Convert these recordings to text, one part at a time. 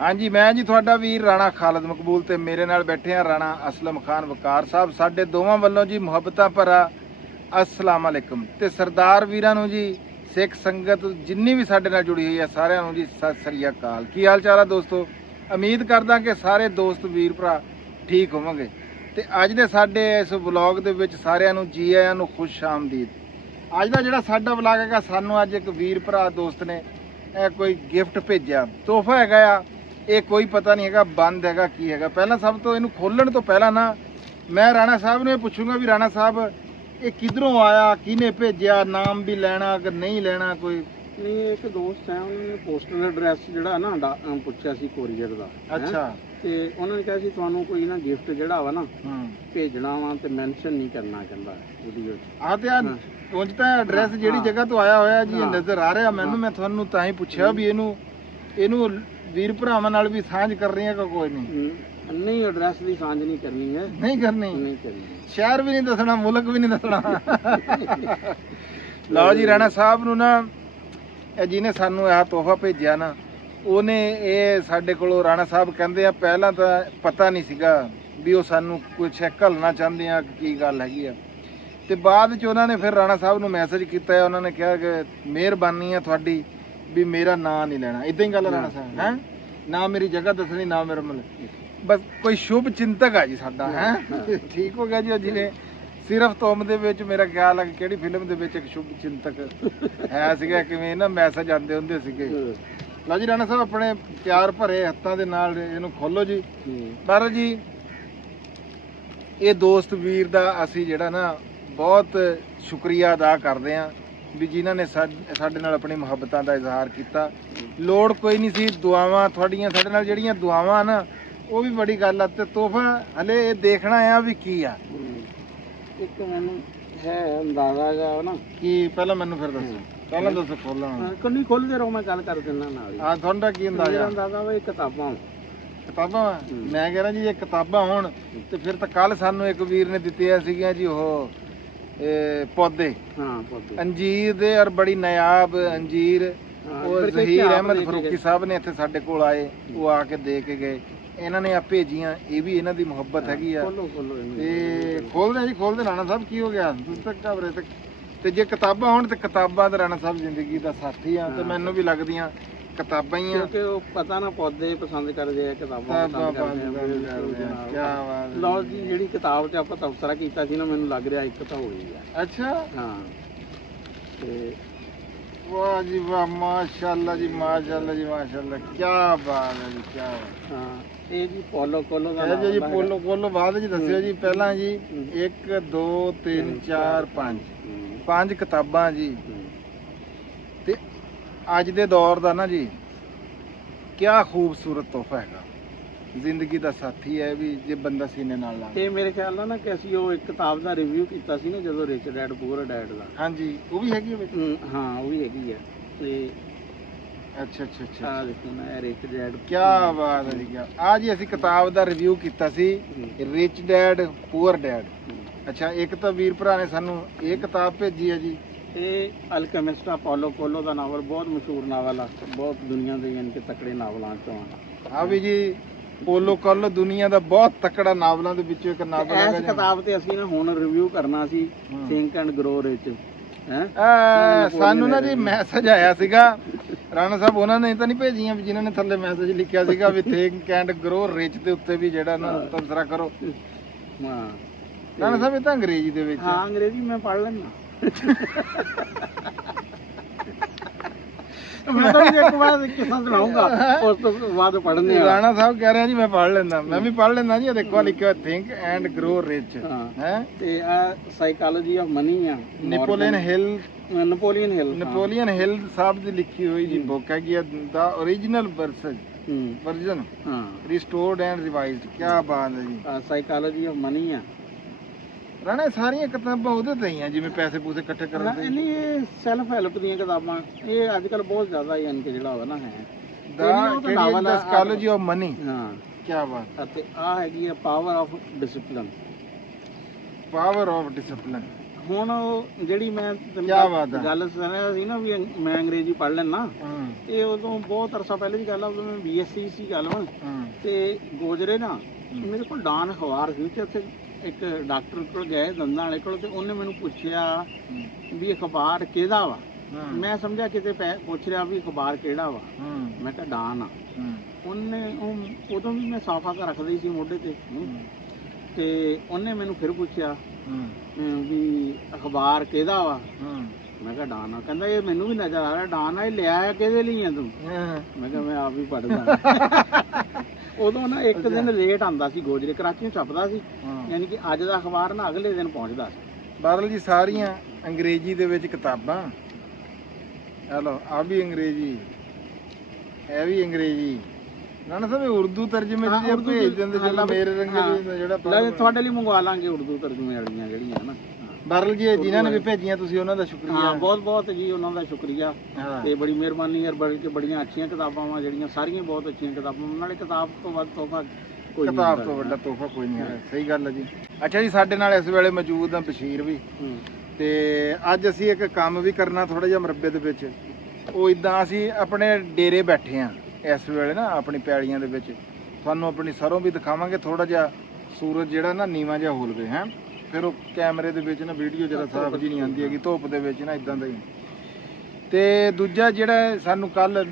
हाँ जी, मैं जी ਤੁਹਾਡਾ ਵੀਰ ਰਾਣਾ ਖਾਲਦ ਮਕਬੂਲ ਤੇ ਮੇਰੇ ਨਾਲ ਬੈਠੇ ਆ ਰਾਣਾ ਅਸਲਮ ਖਾਨ ਵਕਾਰ ਸਾਹਿਬ। ਸਾਡੇ ਦੋਵਾਂ ਵੱਲੋਂ ਜੀ ਮੁਹੱਬਤਾਂ ਭਰਾ ਅਸਲਾਮ ਅਲੈਕਮ। ਤੇ ਸਰਦਾਰ ਵੀਰਾਂ ਨੂੰ ਜੀ, ਸਿੱਖ ਸੰਗਤ ਜਿੰਨੀ ਵੀ ਸਾਡੇ ਨਾਲ ਜੁੜੀ ਹੋਈ ਹੈ ਸਾਰਿਆਂ ਨੂੰ ਜੀ ਸਤਿ ਸ੍ਰੀ ਅਕਾਲ। ਕੀ ਹਾਲ ਚਾਲ ਆ ਦੋਸਤੋ? ਉਮੀਦ ਕਰਦਾ ਕਿ ਸਾਰੇ ਦੋਸਤ ਵੀਰ ਭਰਾ ਠੀਕ ਹੋਵੋਗੇ। ਤੇ ਅੱਜ ਦੇ ਸਾਡੇ ਇਸ ਵਲੌਗ ਦੇ ਵਿੱਚ ਸਾਰਿਆਂ ਨੂੰ ਜੀ ਆਇਆਂ ਨੂੰ ਖੁਸ਼ ਆਮਦੀਦ। ਅੱਜ ਦਾ ਜਿਹੜਾ ਸਾਡਾ ਵਲੌਗ ਹੈਗਾ, ਸਾਨੂੰ ਅੱਜ ਇੱਕ ਵੀਰ ਭਰਾ ਦੋਸਤ ਨੇ ਇਹ ਕੋਈ ਗਿਫਟ ਭੇਜਿਆ, ਤੋਹਫਾ ਹੈਗਾ ਆ। ਇਹ ਕੋਈ ਪਤਾ ਨਹੀਂ ਹੈਗਾ ਬੰਦ ਹੈਗਾ ਕੀ ਹੈਗਾ। ਪਹਿਲਾਂ ਸਭ ਤੋਂ ਇਹਨੂੰ ਖੋਲਣ ਤੋਂ ਪਹਿਲਾਂ ਨਾ ਮੈਂ ਰਾਣਾ ਸਾਹਿਬ ਨੂੰ ਇਹ ਪੁੱਛੂੰਗਾ ਵੀ ਰਾਣਾ ਸਾਹਿਬ ਇਹ ਕਿੱਧਰੋਂ ਆਇਆ, ਕਿਹਨੇ ਭੇਜਿਆ, ਨਾਮ ਵੀ ਲੈਣਾ ਕਿ ਨਹੀਂ ਲੈਣਾ ਕੋਈ? ਨਹੀਂ, ਇੱਕ ਦੋਸਤ ਹੈ, ਉਹਨਾਂ ਨੇ ਪੋਸਟਲ ਐਡਰੈਸ ਜਿਹੜਾ ਨਾ ਪੁੱਛਿਆ ਸੀ ਕੋਰੀਅਰ ਦਾ। ਅੱਛਾ। ਤੇ ਉਹਨਾਂ ਨੇ ਕਿਹਾ ਸੀ ਤੁਹਾਨੂੰ ਕੋਈ ਨਾ ਗਿਫਟ ਜਿਹੜਾ ਵਾ ਨਾ ਭੇਜਣਾ ਵਾ ਤੇ ਮੈਂਸ਼ਨ ਨਹੀਂ ਕਰਨਾ ਕਹਿੰਦਾ ਵੀਡੀਓ 'ਚ। ਆ ਤੇ ਆ ਉਂਝ ਤਾਂ ਐਡਰੈਸ ਜਿਹੜੀ ਜਗ੍ਹਾ ਤੋਂ ਆਇਆ ਹੋਇਆ ਜੀ ਨਜ਼ਰ ਆ ਰਿਹਾ ਮੈਨੂੰ। ਮੈਂ ਤੁਹਾਨੂੰ ਤਾਂ ਹੀ ਪੁੱਛਿਆ ਵੀ ਇਹਨੂੰ ਵੀਰ ਭਰਾਵਾਂ ਨਾਲ ਵੀ ਸਾਂਝ ਕਰ ਰਹੀ ਹੈ ਕਿ ਕੋਈ ਨਹੀਂ? ਨਹੀਂ, ਐਡਰੈਸ ਦੀ ਸਾਂਝ ਨਹੀਂ ਕਰਨੀ ਹੈ। ਨਹੀਂ ਕਰਨੀ? ਨਹੀਂ ਕਰਨੀ। ਸ਼ਹਿਰ ਵੀ ਨਹੀਂ ਦੱਸਣਾ, ਮੁਲਕ ਵੀ ਨਹੀਂ ਦੱਸਣਾ। ਲਓ ਜੀ, ਰਾਣਾ ਸਾਹਿਬ ਨੂੰ ਨਾ ਇਹ ਜਿਹਨੇ ਸਾਨੂੰ ਇਹ ਤੋਹਫਾ ਭੇਜਿਆ ਨਾ, ਉਹਨੇ ਇਹ ਸਾਡੇ ਕੋਲੋਂ ਰਾਣਾ ਸਾਹਿਬ ਕਹਿੰਦੇ ਆ ਪਹਿਲਾਂ ਤਾਂ ਪਤਾ ਨਹੀਂ ਸੀਗਾ ਵੀ ਉਹ ਸਾਨੂੰ ਕੁਛ ਘੱਲਣਾ ਚਾਹੁੰਦੇ ਆ ਕੀ ਗੱਲ ਹੈਗੀ ਆ। ਤੇ ਬਾਅਦ ਚ ਉਹਨਾਂ ਨੇ ਫਿਰ ਰਾਣਾ ਸਾਹਿਬ ਨੂੰ ਮੈਸੇਜ ਕੀਤਾ, ਉਹਨਾਂ ਨੇ ਕਿਹਾ ਕਿ ਮਿਹਰਬਾਨੀ ਆ ਤੁਹਾਡੀ ਵੀ ਮੇਰਾ ਨਾਂ ਨਹੀਂ ਲੈਣਾ। ਇਦਾਂ ਹੀ ਗੱਲ ਰਾਣਾ ਸਾਹਿਬ ਹੈ, ਨਾ ਮੇਰੀ ਜਗ੍ਹਾ ਦੱਸਣੀ, ਨਾ ਮੇਰਾ ਮਤਲਬ ਬਸ ਕੋਈ ਸ਼ੁਭ ਚਿੰਤਕ ਆ ਜੀ ਸਾਡਾ ਹੈ। ਠੀਕ ਹੋ ਗਿਆ ਜੀ। ਜਿਵੇਂ ਸਿਰਫ ਤੁਮ ਦੇ ਵਿੱਚ ਮੇਰਾ ਖਿਆਲ ਹੈ ਕਿ ਕਿਹੜੀ ਫਿਲਮ ਦੇ ਵਿੱਚ ਇੱਕ ਸ਼ੁਭ ਚਿੰਤਕ ਹੈ ਸੀਗਾ, ਕਿਵੇਂ ਨਾ ਮੈਸੇਜ ਆਉਂਦੇ ਹੁੰਦੇ ਸੀਗੇ। ਲਓ ਜੀ ਰਾਣਾ ਸਾਹਿਬ, ਆਪਣੇ ਪਿਆਰ ਭਰੇ ਹੱਥਾਂ ਦੇ ਨਾਲ ਇਹਨੂੰ ਖੋਲੋ ਜੀ। ਪਰ ਜੀ ਇਹ ਦੋਸਤ ਵੀਰ ਦਾ ਅਸੀਂ ਜਿਹੜਾ ਨਾ ਬਹੁਤ ਸ਼ੁਕਰੀਆ ਅਦਾ ਕਰਦੇ ਹਾਂ ਵੀ ਜਿਨ੍ਹਾਂ ਨੇ ਸਾਡੇ ਨਾਲ ਆਪਣੀ ਮੁਹੱਬਤਾਂ ਦਾ ਇਜ਼ਹਾਰ ਕੀਤਾ। ਲੋੜ ਕੋਈ ਨਹੀਂ ਸੀ, ਦੁਆਵਾਂ ਤੁਹਾਡੀਆਂ ਸਾਡੇ ਨਾਲ ਜਿਹੜੀਆਂ ਦੁਆਵਾਂ ਨਾ ਉਹ ਵੀ ਬੜੀ ਗੱਲ ਆ। ਤੇ ਤੋਹਫਾ ਹਲੇ ਇਹ ਦੇਖਣਾ ਆ ਵੀ ਕੀ ਆ। ਇੱਕ ਮੈਨੂੰ ਹੈ ਅੰਦਾਜ਼ਾ ਜਾ ਨਾ ਕੀ, ਪਹਿਲਾਂ ਮੈਨੂੰ ਫਿਰ ਦੱਸੋ, ਪਹਿਲਾਂ ਦੱਸੋ ਖੋਲਣਾ। ਕੰਨੀ ਖੋਲਦੇ ਰਹੋ, ਮੈਂ ਗੱਲ ਕਰ ਦਿੰਦਾ ਨਾਲ ਹੀ। ਹਾਂ, ਤੁਹਾਡਾ ਕੀ ਅੰਦਾਜ਼ਾ? ਅੰਦਾਜ਼ਾ ਵਾ ਇਹ ਕਿਤਾਬਾਂ ਮੈਂ ਕਹਿ ਰਿਹਾ ਜੀ ਇਹ ਕਿਤਾਬਾਂ ਹੋਣ ਤੇ ਫਿਰ ਤਾਂ ਕੱਲ ਸਾਨੂੰ ਇੱਕ ਵੀਰ ਨੇ ਦਿੱਤੀਆਂ ਸੀਗੀਆਂ ਜੀ ਉਹ ਪੌਦੇ। ਹਾਂ, ਪੌਦੇ ਅੰਜੀਰ ਦੇ, ਔਰ ਬੜੀ ਨਾਇਆਬ ਅੰਜੀਰ। ਉਹ ਜ਼ਹੀਰ ਅਹਿਮਦ ਫਰੂਕੀ ਸਾਹਿਬ ਨੇ ਇੱਥੇ ਸਾਡੇ ਕੋਲ ਆਏ, ਉਹ ਆ ਕੇ ਦੇ ਕੇ ਗਏ। ਇਹਨਾਂ ਨੇ ਆ ਭੇਜੀਆਂ, ਇਹ ਵੀ ਇਹਨਾਂ ਦੀ ਮੁਹੱਬਤ ਹੈਗੀ ਆ। ਤੇ ਖੋਲਦੇ ਜੀ, ਖੋਲਦੇ। ਰਾਣਾ ਸਾਹਿਬ ਕੀ ਹੋ ਗਿਆ ਤੁਸੀਂ ਤਾਂ ਘਬਰੇ? ਤੇ ਜੇ ਕਿਤਾਬਾਂ ਹੋਣ ਤੇ ਕਿਤਾਬਾਂ ਦਾ ਰਾਣਾ ਸਾਹਿਬ ਜ਼ਿੰਦਗੀ ਦਾ ਸਾਥੀ ਆ ਤੇ ਮੈਨੂੰ ਵੀ ਲੱਗਦੀਆਂ ਕਿਤਾਬਾਂ ਹੀ ਆ। ਕਿਉਂਕਿ ਉਹ ਪਤਾ ਨਾ ਪੌਦੇ ਪਸੰਦ ਕਰਦੇ ਆ, ਕਿਤਾਬਾਂ ਪਸੰਦ ਕਰਦੇ ਆ। ਕੀ ਬਾਤ। ਲਓ ਜੀ, ਜਿਹੜੀ ਕਿਤਾਬ 'ਚ ਆਪਾਂ ਤਬਸਰਾ ਕੀਤਾ ਸੀ ਨਾ, ਮੈਨੂੰ ਲੱਗ ਰਿਹਾ ਇੱਕ ਤਾਂ ਹੋਈ ਆ। ਅੱਛਾ। ਹਾਂ। ਤੇ ਵਾਹ ਜੀ ਵਾਹ, ਮਾਸ਼ਾਅੱਲਾ ਜੀ, ਮਾਸ਼ਾਅੱਲਾ ਜੀ, ਮਾਸ਼ਾਅੱਲਾ। ਕੀ ਬਾਤ ਹੈ ਜੀ, ਕੀ ਬਾਤ। ਹਾਂ, ਇਹ ਜੀ ਪੋਲੋ ਦਾ ਨਾਮ ਹੈ ਜੀ। ਪੋਲੋ ਬਾਅਦ ਜੀ ਦੱਸਿਓ ਜੀ। ਪਹਿਲਾਂ ਜੀ 1 2 3 4 5 ਕਿਤਾਬਾਂ ਜੀ। ਤੇ ਅੱਜ ਦੇ ਦੌਰ ਦਾ ਨਾ ਜੀ ਕਿਆ ਖੂਬਸੂਰਤ ਤੋਹਫਾ ਹੈਗਾ, ਜ਼ਿੰਦਗੀ ਦਾ ਸਾਥੀ ਹੈ ਵੀ ਜੇ ਬੰਦਾ ਸੀਨੇ ਨਾਲ ਲਾ। ਤੇ ਮੇਰੇ ਖਿਆਲ ਨਾਲ ਨਾ ਕਿ ਅਸੀਂ ਉਹ ਇੱਕ ਕਿਤਾਬ ਦਾ ਰਿਵਿਊ ਕੀਤਾ ਸੀ ਨਾ ਜਦੋਂ ਰਿਚ ਡੈਡ ਪੂਅਰ ਡੈਡ ਦਾ। ਹਾਂਜੀ, ਉਹ ਵੀ ਹੈਗੀ ਵਿੱਚ। ਹਾਂ, ਉਹ ਵੀ ਹੈਗੀ ਆ। ਤੇ ਅੱਛਾ ਅੱਛਾ ਅੱਛਾ, ਆ ਦੇਖੋ ਨਾ, ਰਿਚ ਡੈਡ। ਕੀ ਬਾਤ ਹੈ ਜੀ, ਕੀ ਆ ਜੀ। ਅਸੀਂ ਕਿਤਾਬ ਦਾ ਰਿਵਿਊ ਕੀਤਾ ਸੀ, ਰਿਚ ਡੈਡ ਪੂਅਰ ਡੈਡ। ਅੱਛਾ, ਇੱਕ ਤਾਂ ਵੀਰ ਭਰਾ ਨੇ ਸਾਨੂੰ ਇਹ ਕਿਤਾਬ ਭੇਜੀ ਹੈ ਜੀ। ਇਹ ਅਲਕੈਮਿਸਟ ਪੋਲੋ ਦਾ ਨਾਵਲ, ਬਹੁਤ ਮਸ਼ਹੂਰ ਨਾਵਲ ਆ, ਬਹੁਤ ਦੁਨੀਆ ਦੇ ਯਾਨੀ ਕਿ ਤਕੜੇ ਨਾਵਲਾਂ ਚੋਂ ਆ ਵੀ ਜੀ। ਪੋਲੋ ਦੁਨੀਆ ਦਾ ਬਹੁਤ ਤਕੜਾ ਨਾਵਲਾਂ ਦੇ ਵਿੱਚੋਂ ਇੱਕ ਨਾਵਲ ਹੈ। ਇਸ ਕਿਤਾਬ ਤੇ ਅਸੀਂ ਨਾ ਹੁਣ ਰਿਵਿਊ ਕਰਨਾ ਸੀ, ਥਿੰਕ ਐਂਡ ਗਰੋ ਰਿਚ। ਸਾਨੂੰ ਨਾ ਜੀ ਮੈਸੇਜ ਆਇਆ ਸੀਗਾ ਰਾਣਾ ਸਾਹਿਬ, ਉਹਨਾਂ ਨੇ ਤਾਂ ਨਹੀਂ ਭੇਜੀਆਂ ਵੀ ਜਿਨ੍ਹਾਂ ਨੇ ਥੱਲੇ ਮੈਸੇਜ ਲਿਖਿਆ ਸੀਗਾ ਵੀ ਥਿੰਕ ਐਂਡ ਗਰੋ ਰਿਚ ਦੇ ਉੱਤੇ ਵੀ ਜਿਹੜਾ ਨਾ ਤਬਸਰਾ ਕਰੋ। ਹਾਂ ਰਾਣਾ ਸਾਹਿਬ, ਇਹ ਤਾਂ ਅੰਗਰੇਜ਼ੀ ਦੇ ਵਿੱਚ। ਹਾਂ, ਅੰਗਰੇਜ਼ੀ ਮੈਂ ਪੜ੍ਹ ਲੈਂਦਾ। ਮੈਂ ਤਾਂ ਇੱਕ ਵਾਰ ਕਿੱਸਾ ਸੁਣਾਉਂਗਾ, ਉਸ ਤੋਂ ਬਾਅਦ ਪੜ੍ਹਨੇ ਆ। ਰਾਣਾ ਸਾਹਿਬ ਕਹਿ ਰਿਹਾ ਜੀ ਮੈਂ ਪੜ੍ਹ ਲੈਂਦਾ, ਮੈਂ ਵੀ ਪੜ੍ਹ ਲੈਂਦਾ ਜੀ। ਇਹ ਦੇਖੋ ਲਿਖਿਆ ਥਿੰਕ ਐਂਡ ਗਰੋ ਰਿਚ ਹੈ। ਤੇ ਆ ਸਾਈਕੋਲੋਜੀ ਆਫ ਮਨੀ ਆ, ਨੈਪੋਲੀਅਨ ਹਿਲ ਸਾਹਿਬ ਦੀ ਲਿਖੀ ਹੋਈ ਜੀ ਬੁੱਕ ਹੈਗੀ ਆ, ਦਾ ਓਰੀਜਨਲ ਵਰਜ਼ਨ ਰਿਸਟੋਰਡ ਐਂਡ ਰਿਵਾਈਜ਼ਡ। ਕੀ ਬਾਤ ਹੈ ਜੀ। ਸਾਈਕੋਲੋਜੀ ਆਫ ਮਨੀ ਆ। ਰਾਣਾ ਸਾਰੀਆਂ ਕਿਤਾਬਾਂ ਉਹਦੇ ਤੇ ਹੀ ਆ ਜਿਵੇਂ ਪੈਸੇ ਪੂਸੇ ਇਕੱਠੇ ਕਰਨ ਦੇ? ਨਹੀਂ, ਇਹ ਸੈਲਫ ਹੈਲਪ ਦੀਆਂ ਕਿਤਾਬਾਂ। ਇਹ ਅੱਜ ਕੱਲ ਬਹੁਤ ਜ਼ਿਆਦਾ ਯਾਨੀ ਕਿ ਜਿਹੜਾ ਵਾ ਨਾ ਹੈ ਦਾ ਸਾਈਕੋਲੋਜੀ ਆਫ ਮਨੀ। ਹਾਂ, ਕੀ ਬਾਤ। ਅਤੇ ਆ ਹੈਗੀ ਆ power of discipline. Power of discipline. ਹੁਣ ਉਹ ਜਿਹੜੀ ਮੈਂ ਤੈਨੂੰ ਕਿਆ ਬਾਤ ਹੈ। ਗੱਲ ਸੁਣਿਆ ਸੀ ਨਾ ਵੀ ਮੈਂ ਅੰਗਰੇਜ਼ੀ ਪੜ੍ਹ ਲੈਣਾ, ਹੂੰ ਇਹ ਉਦੋਂ ਬਹੁਤ ਅਰਸਾ ਪਹਿਲੇ ਦੀ ਗੱਲ ਆ, ਉਦੋਂ ਮੈਂ BSc ਸੀ ਗੱਲ ਵਾ। ਹੂੰ ਤੇ ਗੋਜਰੇ ਨਾ ਮੇਰੇ ਕੋਲ ਡਾਨ ਅਖਬਾਰ ਸੀ ਤੇ ਉੱਥੇ ਇੱਕ ਡਾਕਟਰ ਕੋਲ ਗਏ ਦੰਦਾਂ ਵਾਲੇ ਕੋਲ, ਤੇ ਉਹਨੇ ਮੈਨੂੰ ਪੁੱਛਿਆ ਵੀ ਅਖਬਾਰ ਕਿਹਦਾ ਵਾ। ਮੈਂ ਸਮਝਿਆ ਕਿਤੇ ਪੁੱਛ ਰਿਹਾ ਵੀ ਅਖਬਾਰ ਕਿਹੜਾ ਵਾ। ਮੈਂ ਕਿਹਾ ਡਾਨ ਆ। ਉਹਨੇ ਉਦੋਂ ਵੀ ਮੈਂ ਸਾਫਾ ਤਾਂ ਰੱਖਦੀ ਸੀ ਮੋਢੇ ਤੇ ਉਹਨੇ ਮੈਨੂੰ ਫਿਰ ਪੁੱਛਿਆ ਵੀ ਅਖਬਾਰ ਕਿਹਦਾ ਵਾ। ਮੈਂ ਕਿਹਾ ਡਾਨ ਆ। ਕਹਿੰਦਾ ਇਹ ਮੈਨੂੰ ਵੀ ਨਜ਼ਰ ਆ ਰਿਹਾ ਡਾਨ ਆ, ਇਹ ਲਿਆ ਕਿਹਦੇ ਲਈ ਆ ਤੂੰ। ਮੈਂ ਕਿਹਾ ਮੈਂ ਆਪ ਹੀ ਪੜ੍ਹਦਾ। ਉਦੋਂ ਨਾ ਇੱਕ ਦਿਨ ਲੇਟ ਆਉਂਦਾ ਸੀ ਗੋਜਰੇ, ਕਰਾਚੀੋਂ ਛਪਦਾ ਸੀ, ਯਾਨੀ ਕਿ ਅੱਜ ਦਾ ਅਖਬਾਰ ਨਾ ਅਗਲੇ ਦਿਨ ਪਹੁੰਚਦਾ ਸੀ। ਬਾਦਲ ਜੀ ਸਾਰੀਆਂ ਅੰਗਰੇਜ਼ੀ ਦੇ ਵਿੱਚ ਕਿਤਾਬਾਂ, ਹਲੋ ਆ ਵੀ ਅੰਗਰੇਜ਼ੀ, ਇਹ ਵੀ ਅੰਗਰੇਜ਼ੀ। ਨਾ ਸਭ ਉਰਦੂ ਤਰਜਮੇ ਚ ਭੇਜ ਦਿੰਦੇ, ਚਲੋ ਮੇਰੇ ਰੰਗੇ ਜਿਹੜਾ ਤੁਹਾਡੇ ਲਈ ਮੰਗਵਾ ਲਾਂਗੇ ਉਰਦੂ ਤਰਜਮੇ ਵਾਲੀਆਂ ਜਿਹੜੀਆਂ ਨਾ। ਬਾਦਲ ਜੀ ਜਿਨ੍ਹਾਂ ਨੇ ਵੀ ਭੇਜੀਆਂ ਤੁਸੀਂ ਉਹਨਾਂ ਦਾ ਸ਼ੁਕਰੀਆ। ਬਹੁਤ ਬਹੁਤ ਜੀ ਉਹਨਾਂ ਦਾ ਸ਼ੁਕਰੀਆ ਤੇ ਬੜੀ ਮਿਹਰਬਾਨੀ ਯਾਰ। ਬਲਕਿ ਬੜੀਆਂ ਅੱਛੀਆਂ ਕਿਤਾਬਾਂ ਵਾ ਜਿਹੜੀਆਂ, ਸਾਰੀਆਂ ਬਹੁਤ ਅੱਛੀਆਂ ਕਿਤਾਬਾਂ। ਨਾਲੇ ਕਿਤਾਬ ਤੋਂ ਵੱਧ ਤੋਹਫਾ ਕੋਈ ਨਹੀਂ, ਕਿਤਾਬ ਤੋਂ ਵੱਡਾ ਤੋਹਫਾ ਕੋਈ ਨਹੀਂ ਹੈ। ਸਹੀ ਗੱਲ ਹੈ ਜੀ। ਅੱਛਾ ਜੀ, ਸਾਡੇ ਨਾਲ ਇਸ ਵੇਲੇ ਮੌਜੂਦ ਆ ਬਸ਼ੀਰ ਵੀ, ਤੇ ਅੱਜ ਅਸੀਂ ਇੱਕ ਕੰਮ ਵੀ ਕਰਨਾ ਥੋੜਾ ਜਿਹਾ ਮਰੱਬੇ ਦੇ ਵਿੱਚ। ਉਹ ਇਦਾਂ ਅਸੀਂ ਆਪਣੇ ਡੇਰੇ ਬੈਠੇ ਆ ਇਸ ਵੇਲੇ ਨਾ ਆਪਣੀ ਪੈਲੀਆਂ ਦੇ ਵਿੱਚ। ਤੁਹਾਨੂੰ ਆਪਣੀ ਸਰੋਂ ਵੀ ਦਿਖਾਵਾਂਗੇ। ਥੋੜਾ ਜਿਹਾ ਸੂਰਜ ਜਿਹੜਾ ਨਾ ਨੀਵਾਂ ਜਿਹਾ ਹੋ ਲਵੇ ਹੈ, ਫਿਰ ਉਹ ਕੈਮਰੇ ਦੇ ਵਿੱਚ ਨਾ ਵੀਡੀਓ ਜਿਹੜਾ ਸਾਫ ਜੀ ਨਹੀਂ ਆਉਂਦੀ ਹੈਗੀ ਧੁੱਪ ਦੇ ਵਿੱਚ ਨਾ, ਇਦਾਂ ਦਾ ਹੀ। ਤੇ ਦੂਜਾ ਜਿਹੜਾ ਸਾਨੂੰ ਕੱਲ